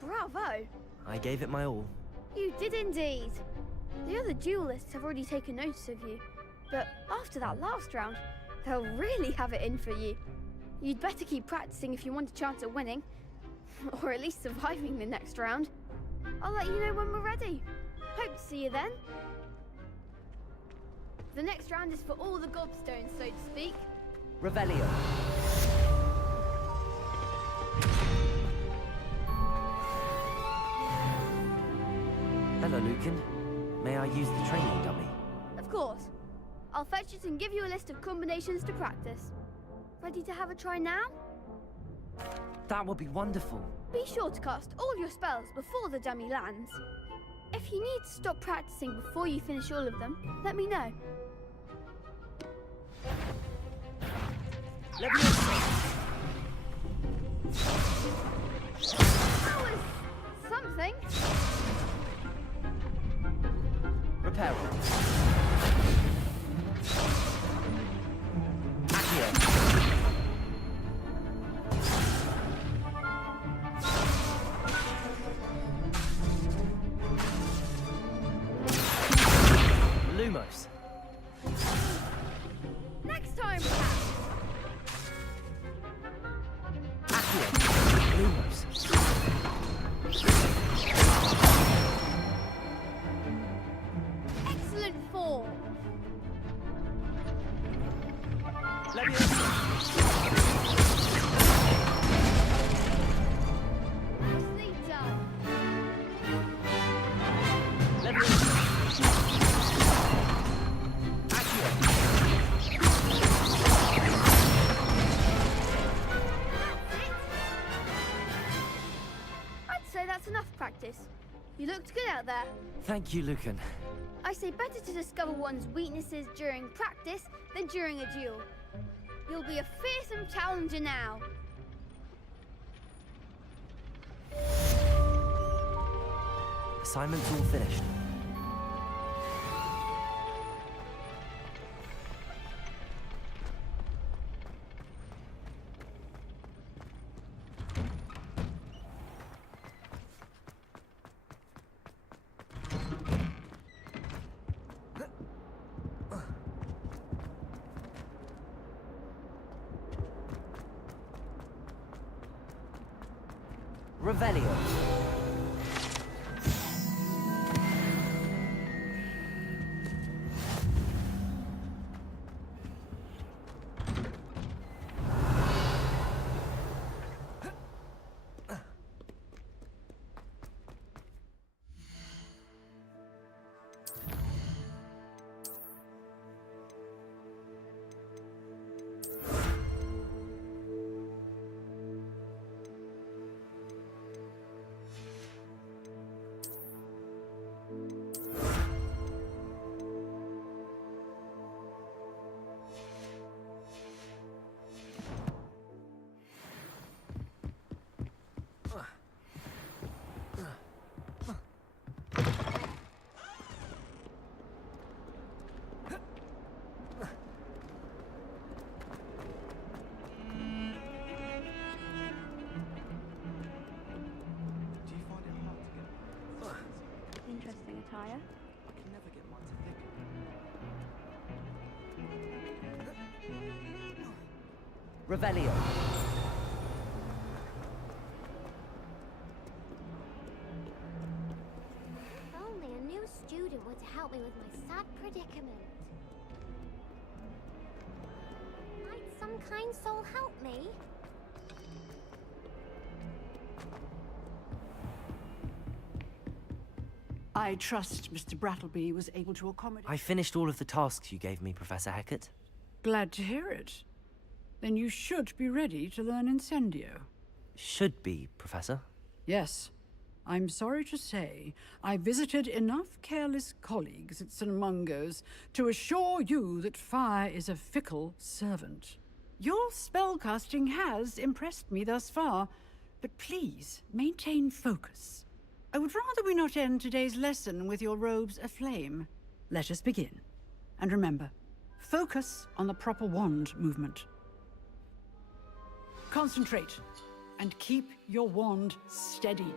Bravo! I gave it my all. You did indeed. The other duelists have already taken notice of you, but after that last round, they'll really have it in for you. You'd better keep practicing if you want a chance at winning, or at least surviving the next round. I'll let you know when we're ready. Hope to see you then. The next round is for all the gobstones, so to speak. Revelio. Hello, Lucan. May I use the training dummy? Of course. I'll fetch it and give you a list of combinations to practice. Ready to have a try now? That would be wonderful. Be sure to cast all your spells before the dummy lands. If you need to stop practicing before you finish all of them, let me know. That was something. Repair it. Accio. Lumos. Next time, perhaps. Accio. Lumos. Excellent form. Leviosa. Nicely done. Leviosa. Accio. I'd say that's enough practice. You looked good out there. Thank you, Lucan. I say better to discover one's weaknesses during practice than during a duel. You'll be a fearsome challenger now. Assignment's all finished. Revelio. Interesting attire. I can never get mine to thicken. Revelio. If only a new student were to help me with my sad predicament. Might some kind soul help me? I trust Mr. Brattleby was able to accommodate... I finished all of the tasks you gave me, Professor Hecat. Glad to hear it. Then you should be ready to learn Incendio. Should be, Professor. Yes. I'm sorry to say, I visited enough careless colleagues at St. Mungo's to assure you that fire is a fickle servant. Your spellcasting has impressed me thus far, but please maintain focus. I would rather we not end today's lesson with your robes aflame. Let us begin. And remember, focus on the proper wand movement. Concentrate, and keep your wand steady.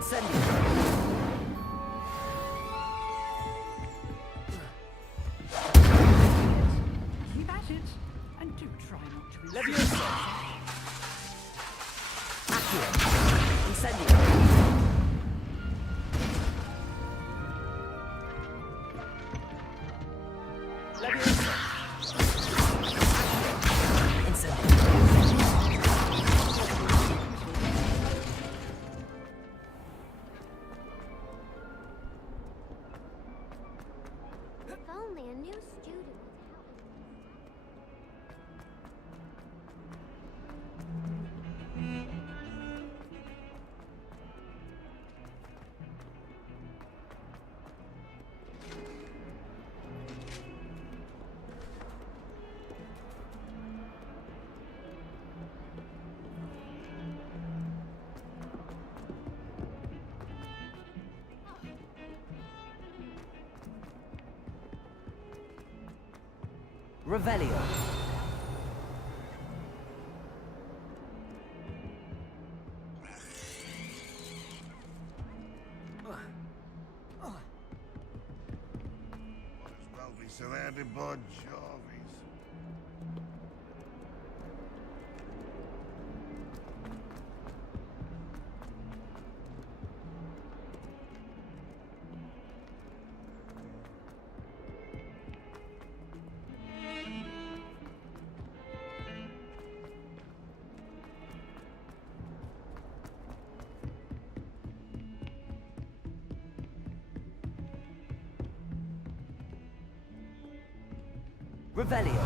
Incendio. Keep at it, and do try not to Leviosa. Accio. Incendio. Leviosa. Accio. Incendio. If only a new student would help me. Revelio. Well, be surrounded by Jarvis. Revelio.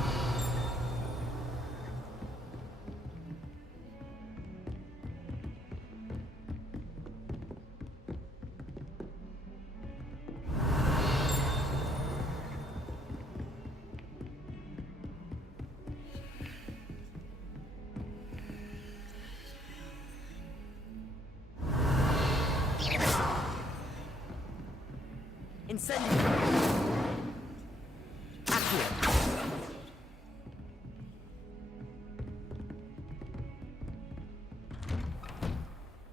Incendio. Accio.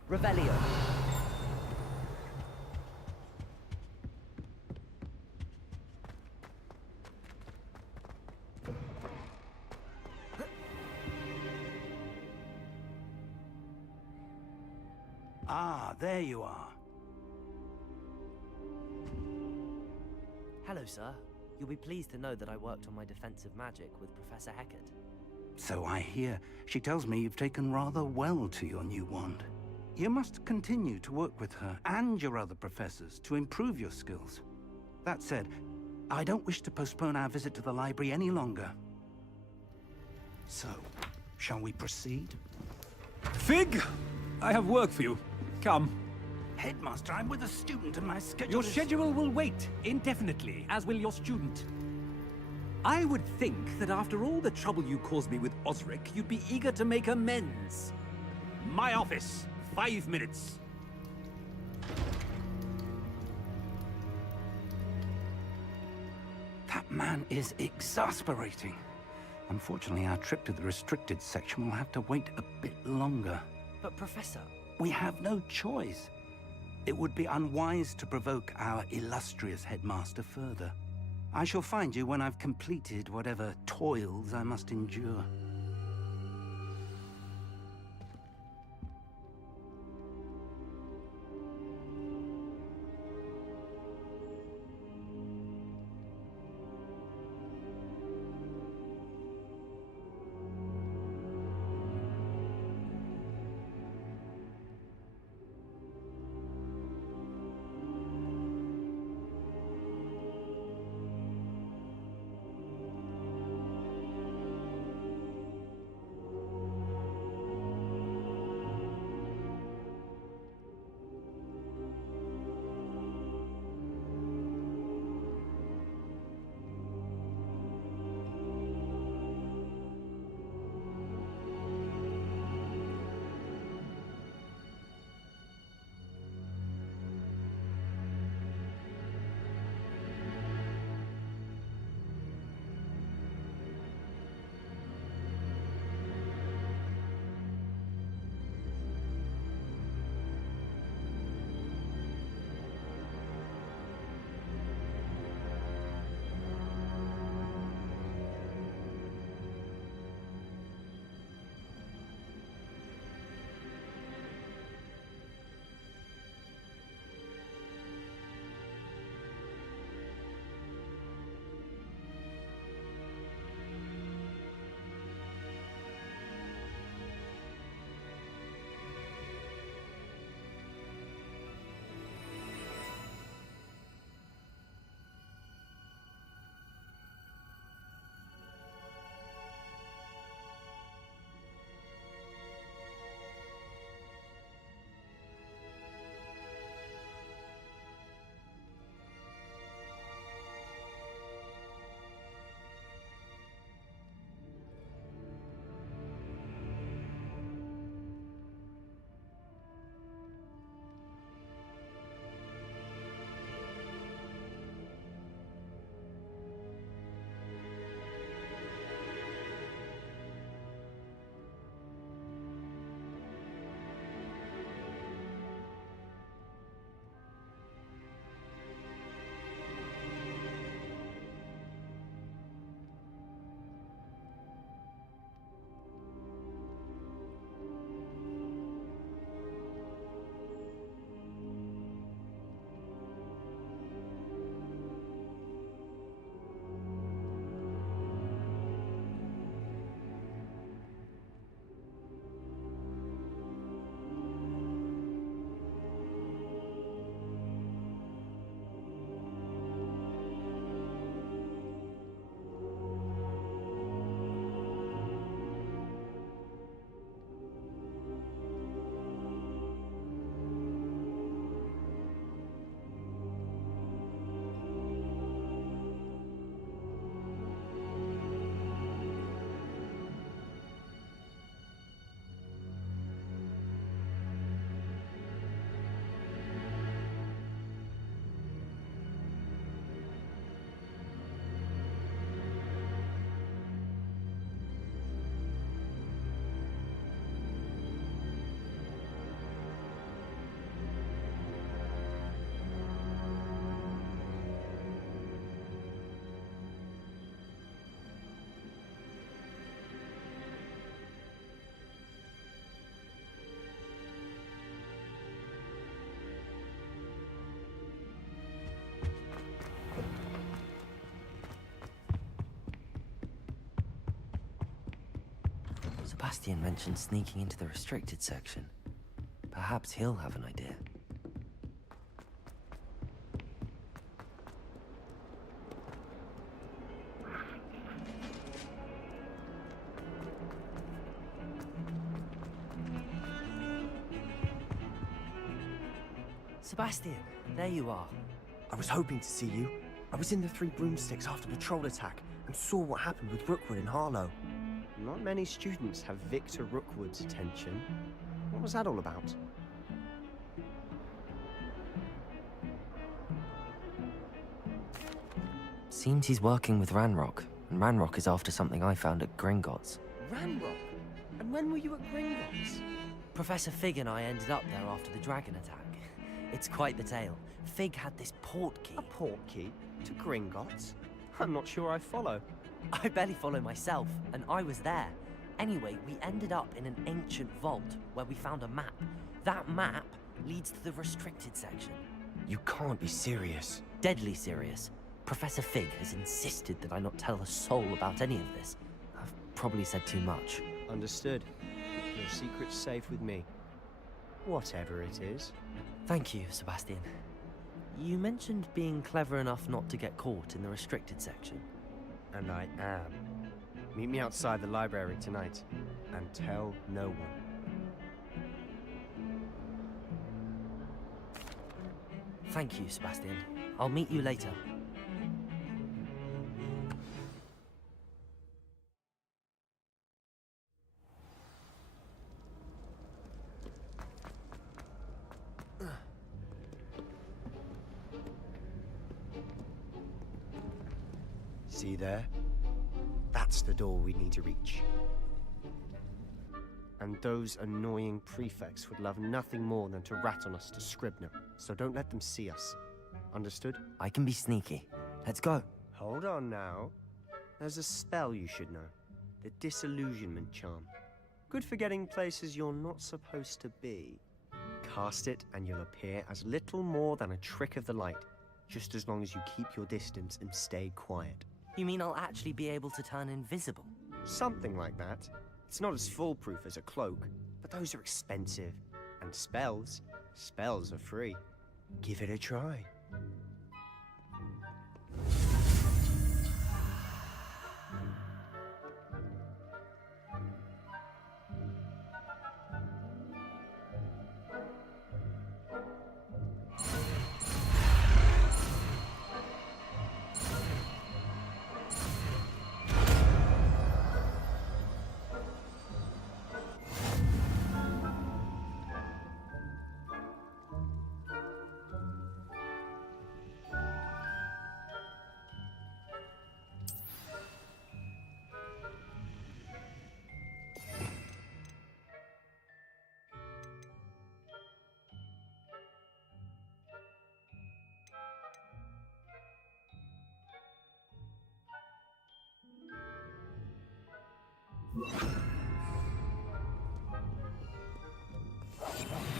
Revelio. Ah, there you are. Hello, sir. You'll be pleased to know that I worked on my defensive magic with Professor Heckert. So I hear. She tells me you've taken rather well to your new wand. You must continue to work with her and your other professors to improve your skills. That said, I don't wish to postpone our visit to the library any longer. So, shall we proceed? Fig! I have work for you. Come. Headmaster, I'm with a student and my schedule Your is... schedule will wait indefinitely, as will your student. I would think that after all the trouble you caused me with Osric, you'd be eager to make amends. My office. 5 minutes. That man is exasperating. Unfortunately, our trip to the restricted section will have to wait a bit longer. But, Professor... We have no choice. It would be unwise to provoke our illustrious headmaster further. I shall find you when I've completed whatever toils I must endure. Sebastian mentioned sneaking into the restricted section. Perhaps he'll have an idea. Sebastian, there you are. I was hoping to see you. I was in the Three Broomsticks after the troll attack and saw what happened with Rookwood and Harlow. Not many students have Victor Rookwood's attention. What was that all about? Seems he's working with Ranrock, and Ranrock is after something I found at Gringotts. Ranrock? And when were you at Gringotts? Professor Fig and I ended up there after the dragon attack. It's quite the tale. Fig had this port key. A port key? To Gringotts? I'm not sure I follow. I barely follow myself, and I was there. Anyway, we ended up in an ancient vault where we found a map. That map leads to the restricted section. You can't be serious. Deadly serious. Professor Fig has insisted that I not tell a soul about any of this. I've probably said too much. Understood. Your secret's safe with me. Whatever it is. Thank you, Sebastian. You mentioned being clever enough not to get caught in the restricted section. And I am. Meet me outside the library tonight, and tell no one. Thank you, Sebastian. I'll meet you later. See there? That's the door we need to reach. And those annoying prefects would love nothing more than to rat on us to Scribner, so don't let them see us. Understood? I can be sneaky. Let's go. Hold on now. There's a spell you should know. The Disillusionment Charm. Good for getting places you're not supposed to be. Cast it and you'll appear as little more than a trick of the light, just as long as you keep your distance and stay quiet. You mean I'll actually be able to turn invisible? Something like that. It's not as foolproof as a cloak, but those are expensive. And spells are free. Give it a try.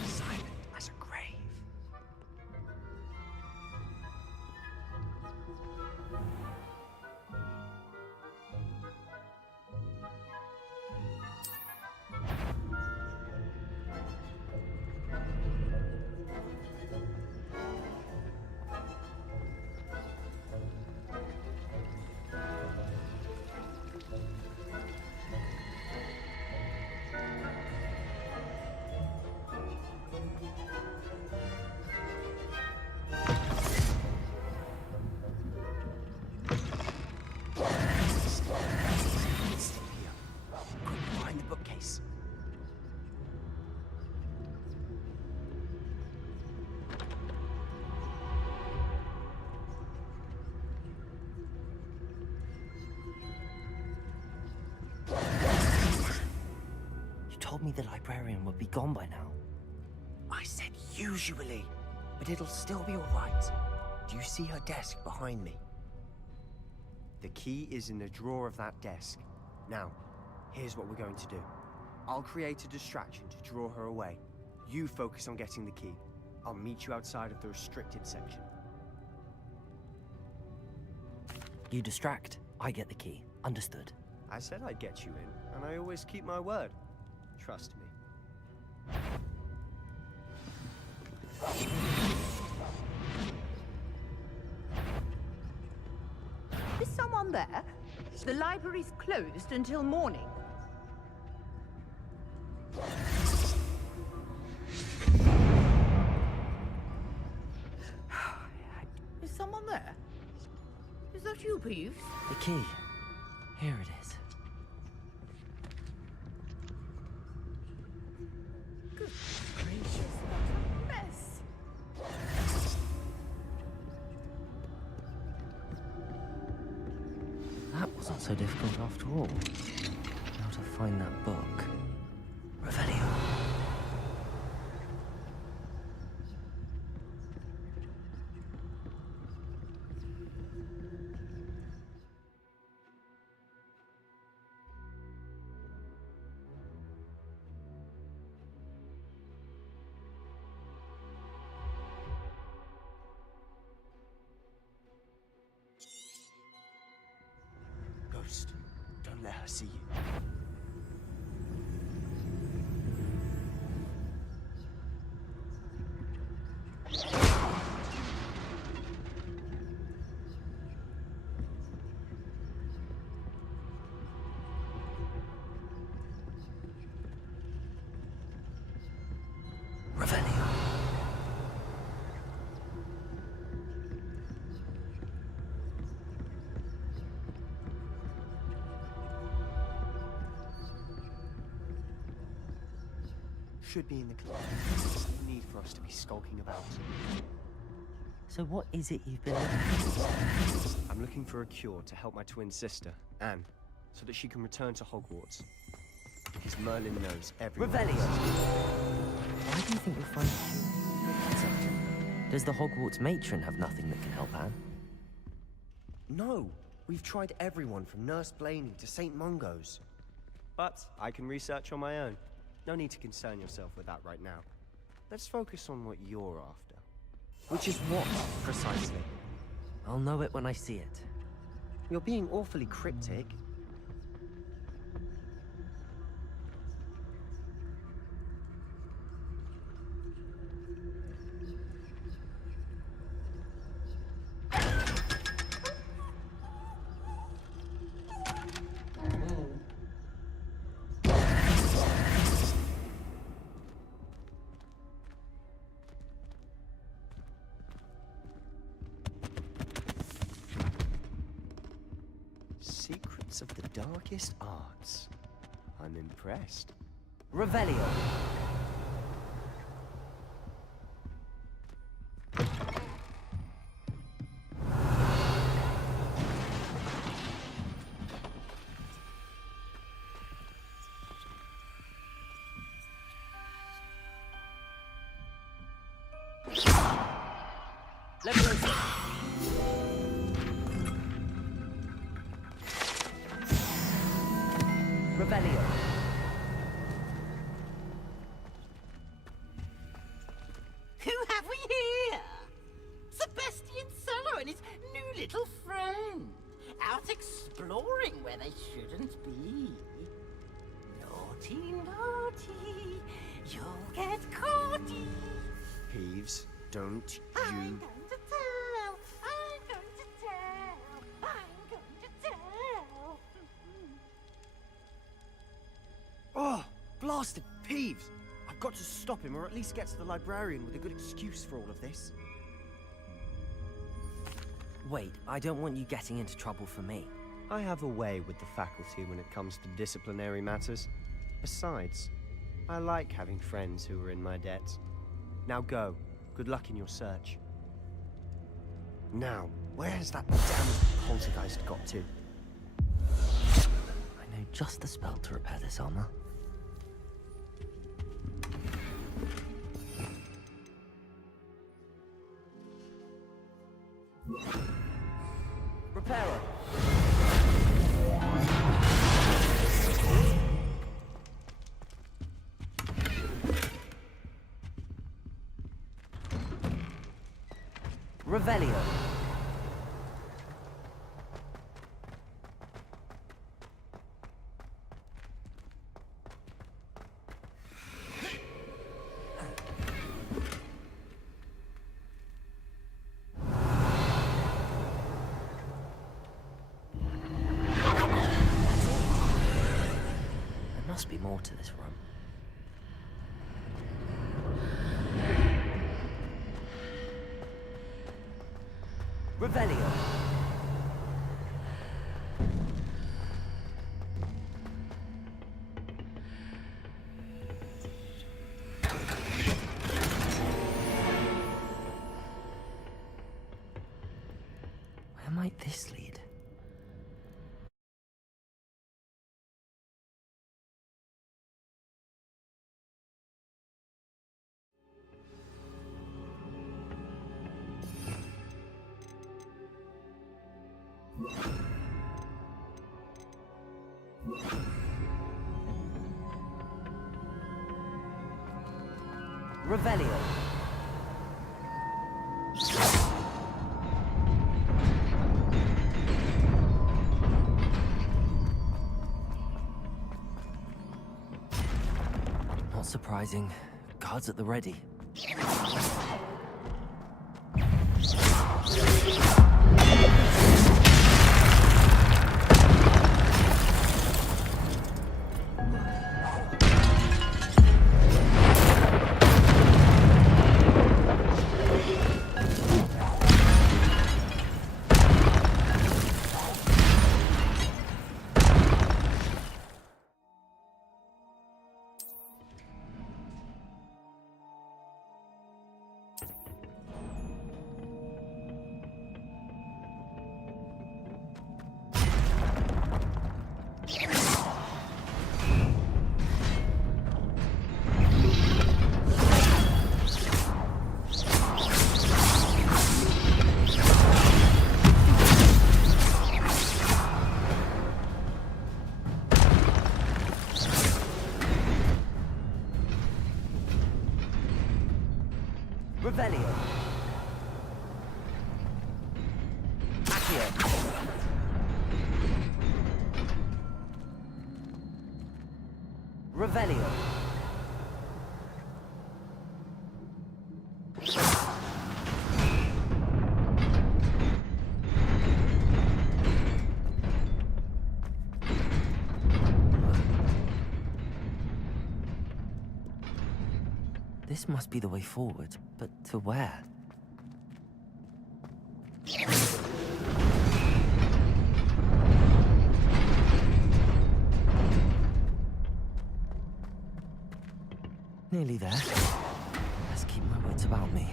Silent as a grave. Told me the librarian would be gone by now. I said usually, but it'll still be all right. Do you see her desk behind me? The key is in the drawer of that desk. Now, here's what we're going to do. I'll create a distraction to draw her away. You focus on getting the key. I'll meet you outside of the restricted section. You distract, I get the key. Understood. I said I'd get you in, and I always keep my word. Trust me. Is someone there? The library's closed until morning. Is someone there? Is that you, Peeves? The key. Here it is. Good gracious, what a mess. That wasn't so difficult after all. How to find that book. Revelio. Ghost, don't let her see you. Revelio. Should be in the club. No need for us to be skulking about. So what is it you've been looking for? I'm looking for a cure to help my twin sister, Anne, so that she can return to Hogwarts. Because Merlin knows everyone. Revelio! Why do you think you'll find a cure? Does the Hogwarts matron have nothing that can help Anne? No! We've tried everyone from Nurse Blaney to St. Mungo's. But I can research on my own. No need to concern yourself with that right now. Let's focus on what you're after. Which is what, precisely? I'll know it when I see it. You're being awfully cryptic. Secrets of the darkest arts. I'm impressed. Revelio. Revelio. Who have we here? Sebastian Solo and his new little friend. Out exploring where they shouldn't be. Naughty, naughty, you'll get caughty. Peeves, don't I'm you... going to tell, I'm going to tell, I'm going to tell. Oh, blasted Peeves! I've got to stop him, or at least get to the librarian with a good excuse for all of this. Wait, I don't want you getting into trouble for me. I have a way with the faculty when it comes to disciplinary matters. Besides, I like having friends who are in my debt. Now go. Good luck in your search. Now, where's that damn poltergeist got to? I know just the spell to repair this armor. Repairer! Revelio! must be more to this room. Revelio. Where might this lead? Revelio. Not surprising. Guards at the ready. Revelio. Accio. Revelio. This must be the way forward, but to where? Nearly there. Let's keep my wits about me.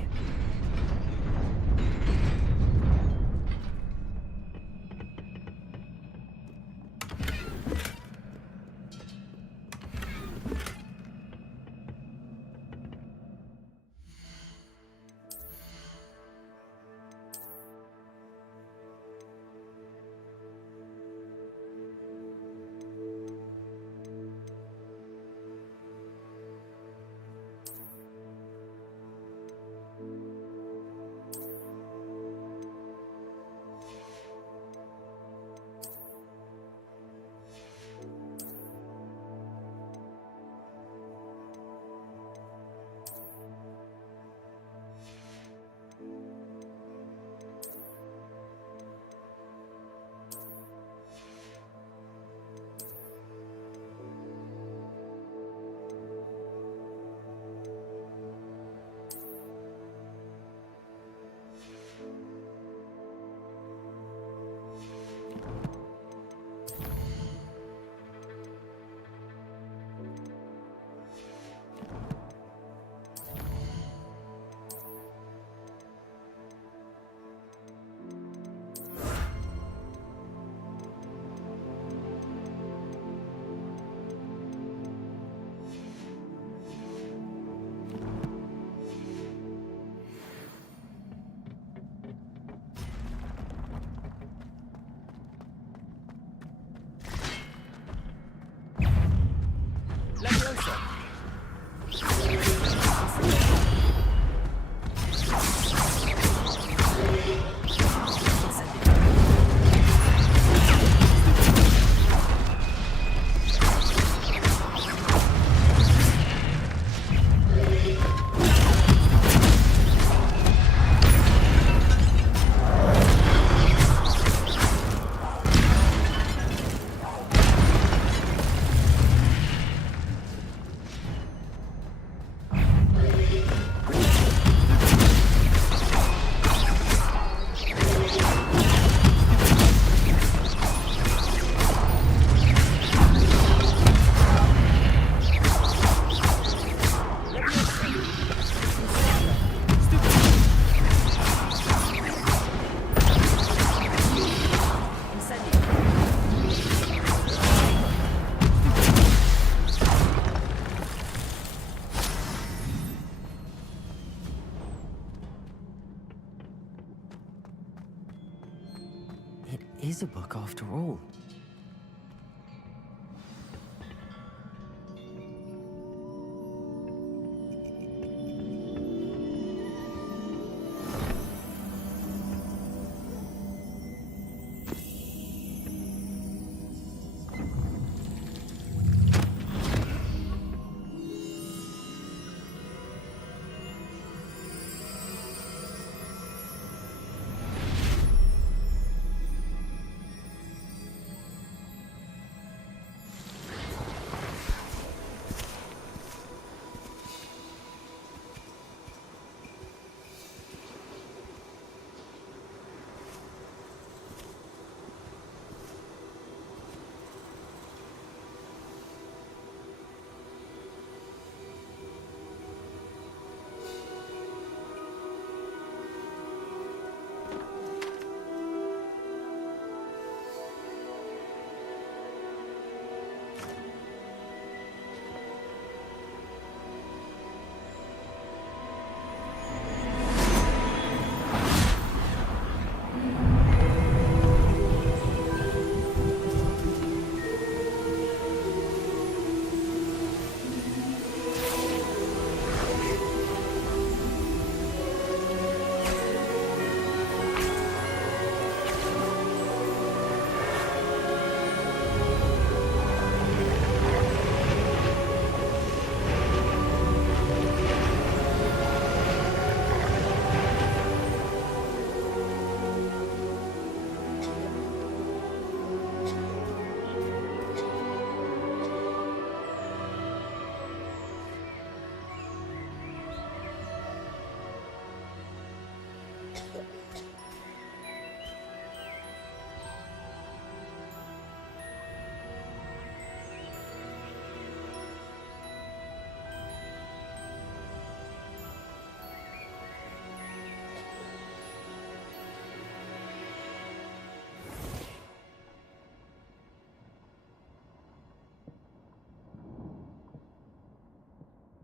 is a book after all.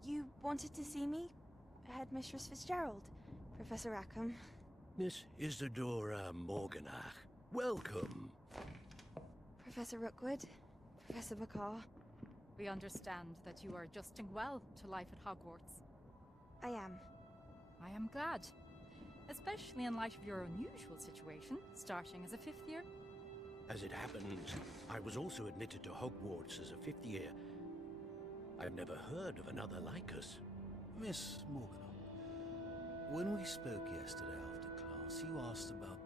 You wanted to see me? Headmistress Fitzgerald, Professor Rackham. Miss Isadora Morganach, welcome. Professor Rookwood, Professor Bakar. We understand that you are adjusting well to life at Hogwarts. I am. I am glad. Especially in light of your unusual situation, starting as a 5th year. As it happens, I was also admitted to Hogwarts as a 5th year. I've never heard of another like us. Miss Morganach, when we spoke yesterday after class, you asked about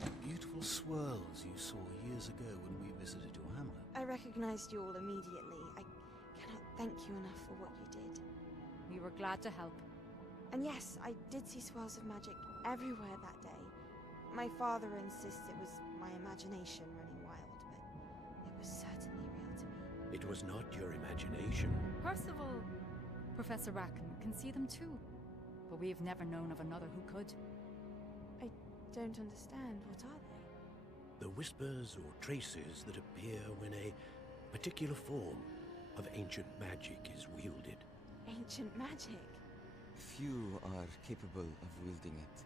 the beautiful swirls you saw years ago when we visited your hamlet. I recognized you all immediately. I cannot thank you enough for what you did. We were glad to help. And yes, I did see swirls of magic everywhere that day. My father insists it was my imagination running wild, but it was certainly real to me. It was not your imagination. Percival, Professor Rackham can see them too, but we've never known of another who could. I don't understand. What are they? The whispers or traces that appear when a particular form of ancient magic is wielded. Ancient magic? Few are capable of wielding it.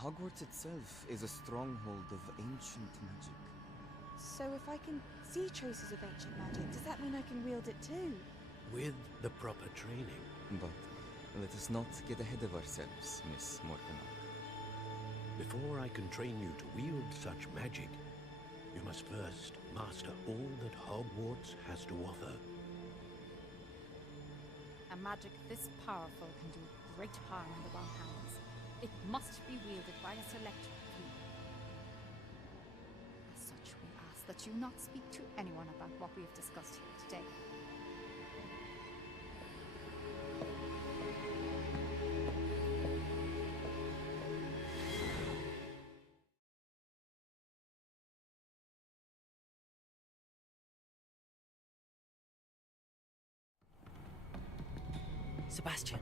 Hogwarts itself is a stronghold of ancient magic. So if I can see traces of ancient magic, does that mean I can wield it too? With the proper training. But let us not get ahead of ourselves, Miss Morganach. Before I can train you to wield such magic, you must first master all that Hogwarts has to offer. A magic this powerful can do great harm in the wrong hands. It must be wielded by a select few. As such, we ask that you not speak to anyone about what we have discussed here today. Sebastian.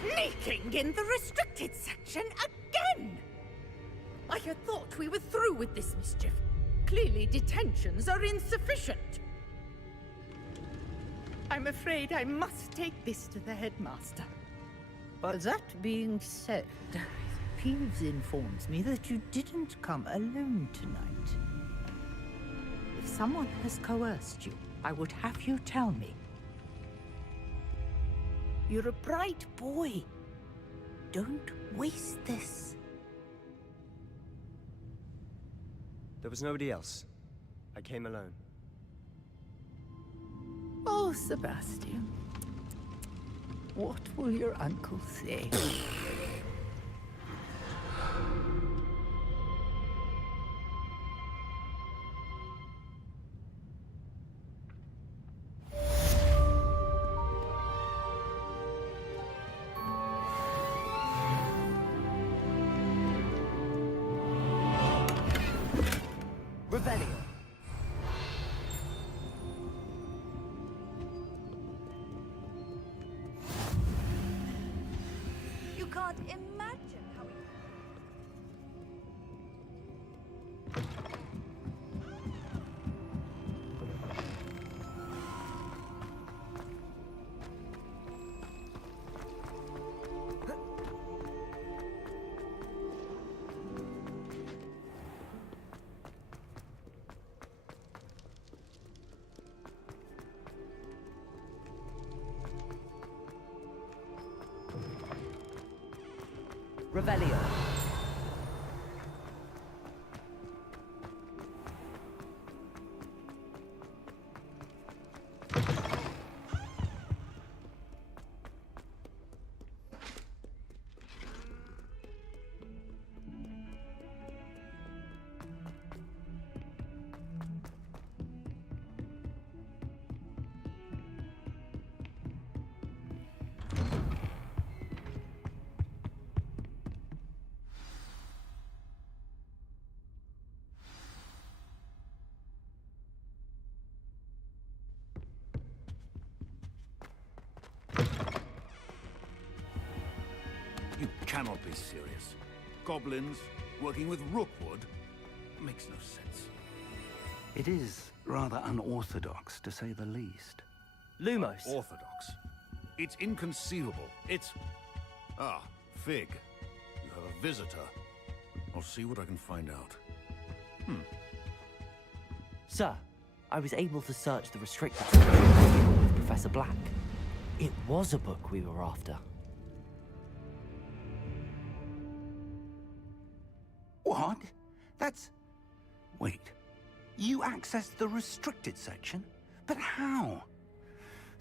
Sneaking in the restricted section again! I had thought we were through with this mischief. Clearly detentions are insufficient. I'm afraid I must take this to the headmaster. But that being said, Peeves informs me that you didn't come alone tonight. If someone has coerced you, I would have you tell me. You're a bright boy. Don't waste this. There was nobody else. I came alone. Oh, Sebastian. What will your uncle say? Rebellion. You can't imagine how he... Revelio. You cannot be serious. Goblins working with Rookwood? Makes no sense. It is rather unorthodox, to say the least. Lumos. Orthodox. It's inconceivable. It's... Ah, Fig. You have a visitor. I'll see what I can find out. Sir, I was able to search the restricted section with Professor Black. It was a book we were after. What? That's... Wait. You accessed the restricted section? But how?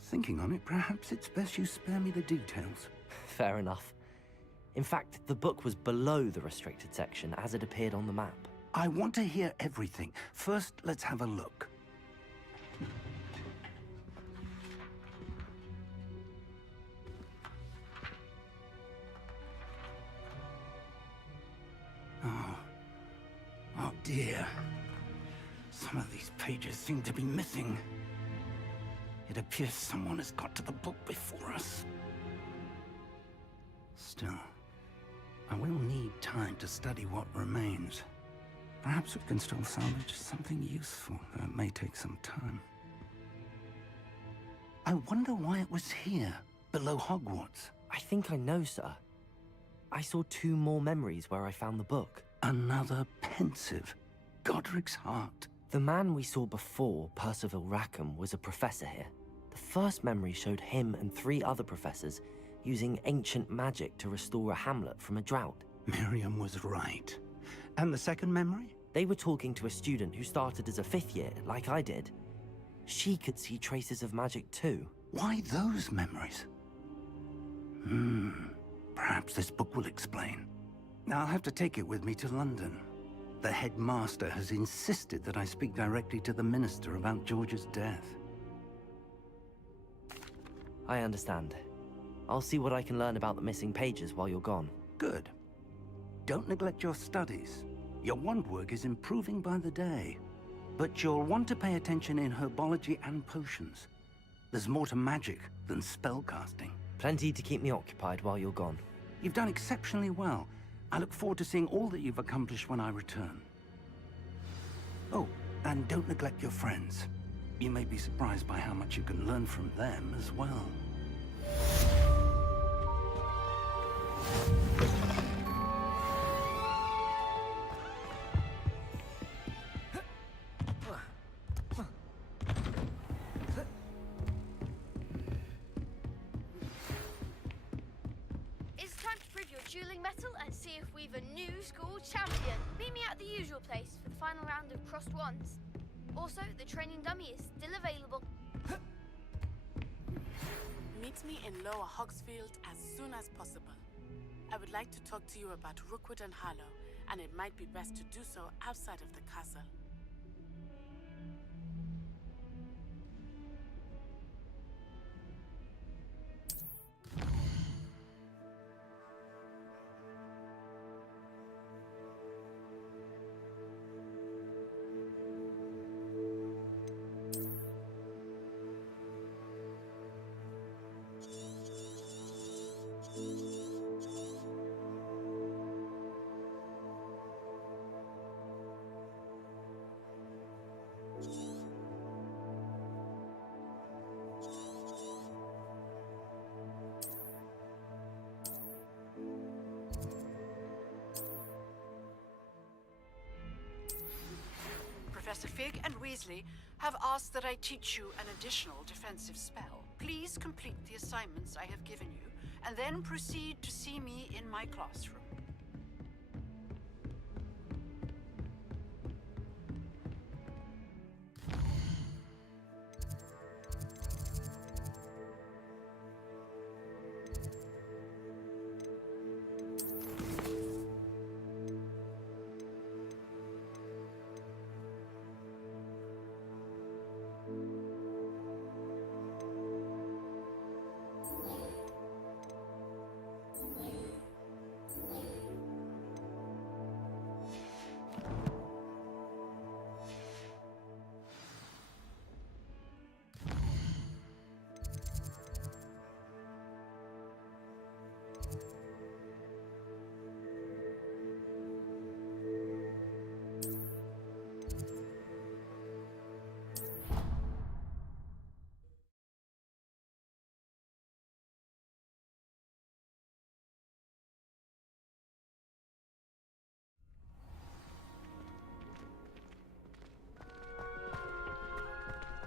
Thinking on it, perhaps it's best you spare me the details. Fair enough. In fact, the book was below the restricted section as it appeared on the map. I want to hear everything. First, let's have a look. Oh dear. Some of these pages seem to be missing. It appears someone has got to the book before us. Still, I will need time to study what remains. Perhaps we can still salvage something useful, though it may take some time. I wonder why it was here, below Hogwarts. I think I know, sir. I saw 2 more memories where I found the book. Another pensive. Godric's heart. The man we saw before, Percival Rackham, was a professor here. The first memory showed him and 3 other professors using ancient magic to restore a hamlet from a drought. Miriam was right. And the second memory? They were talking to a student who started as a 5th year, like I did. She could see traces of magic too. Why those memories? Perhaps this book will explain. Now I'll have to take it with me to London. The headmaster has insisted that I speak directly to the minister about George's death. I understand. I'll see what I can learn about the missing pages while you're gone. Good. Don't neglect your studies. Your wand work is improving by the day. But you'll want to pay attention in herbology and potions. There's more to magic than spellcasting. Plenty to keep me occupied while you're gone. You've done exceptionally well. I look forward to seeing all that you've accomplished when I return. Oh, and don't neglect your friends. You may be surprised by how much you can learn from them as well. It's time to prove your dueling mettle and see if we've a new school champion. Meet me at the usual place for the final round of crossed wands. Also, the training dummy is still available. Meet me in Lower Hogsfield as soon as possible. I would like to talk to you about Rookwood and Harlow, and it might be best to do so outside of the castle. Professor Fig and Weasley have asked that I teach you an additional defensive spell. Please complete the assignments I have given you, and then proceed to see me in my classroom.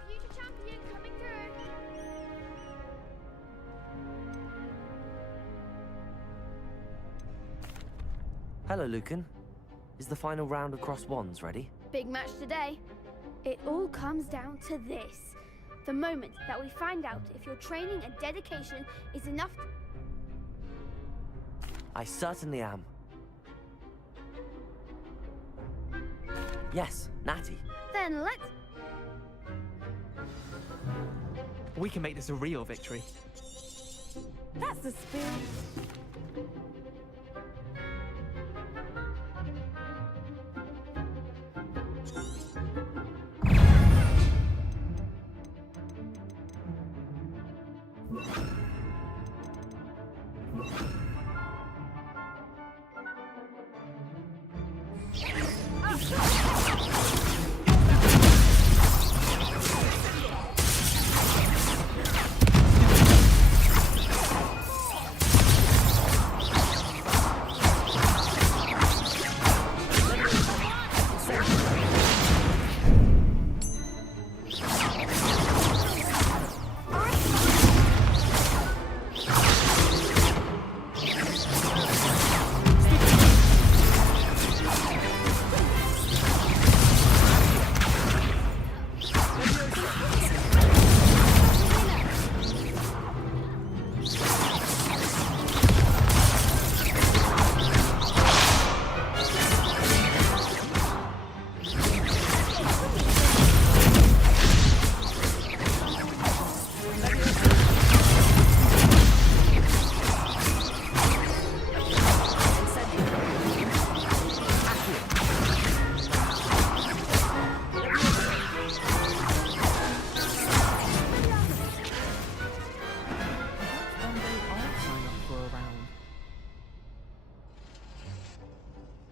Future champion coming through. Hello, Lucan. Is the final round across wands ready? Big match today. It all comes down to this. The moment that we find out if your training and dedication is enough to... I certainly am. Yes, Natty. Then let's... We can make this a real victory. That's the spirit.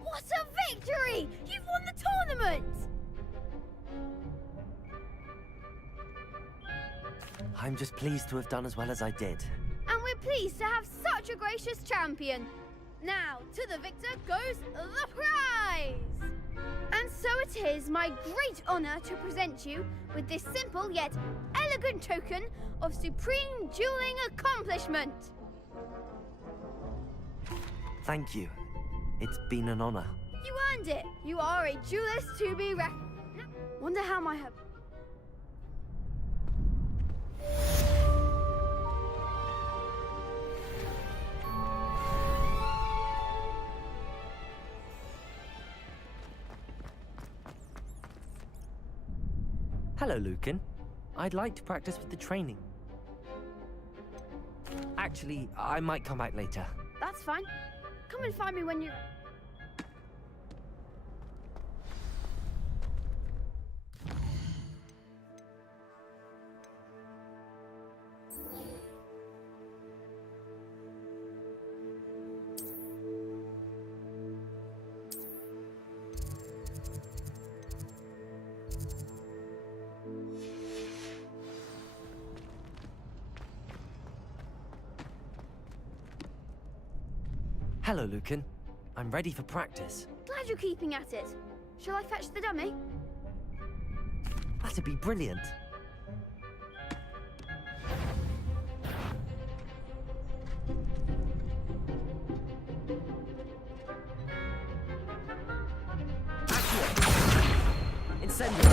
What a victory! You've won the tournament! I'm just pleased to have done as well as I did. And we're pleased to have such out your gracious champion. Now, to the victor goes the prize! And so it is my great honor to present you with this simple yet elegant token of supreme dueling accomplishment. Thank you. It's been an honor. You earned it. You are a duelist to be reckoned. Wonder how my Hello, Lucan. I'd like to practice with the training. Actually, I might come back later. That's fine. Come and find me when you... Hello, Lucan. I'm ready for practice. Glad you're keeping at it. Shall I fetch the dummy? That'd be brilliant. Incendio!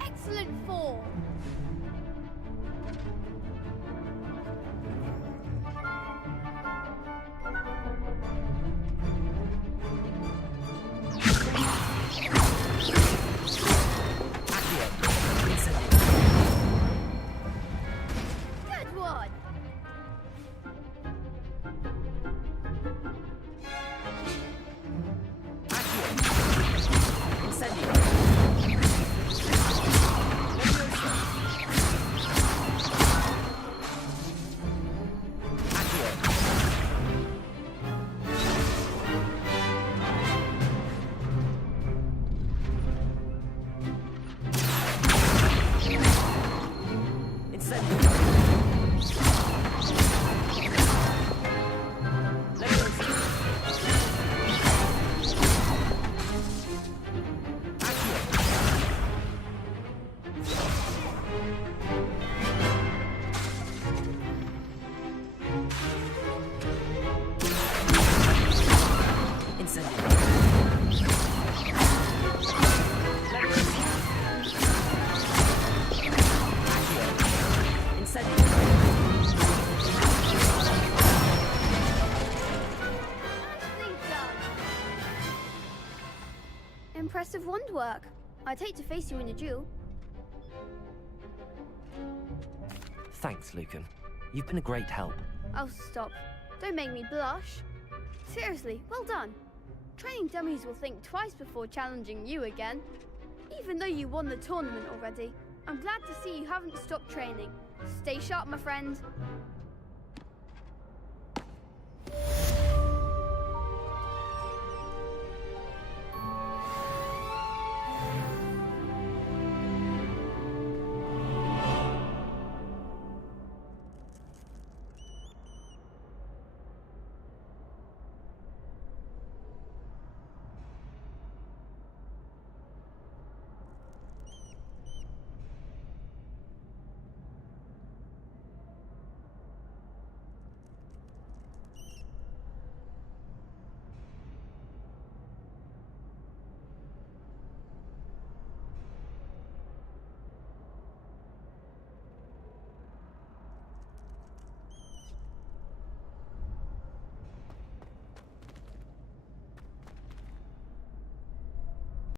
Excellent form. Good one. Impressive wand work. I'd hate to face you in a duel. Thanks, Lucan. You've been a great help. Oh, stop. Don't make me blush. Seriously, well done. Training dummies will think twice before challenging you again. Even though you won the tournament already, I'm glad to see you haven't stopped training. Stay sharp, my friend.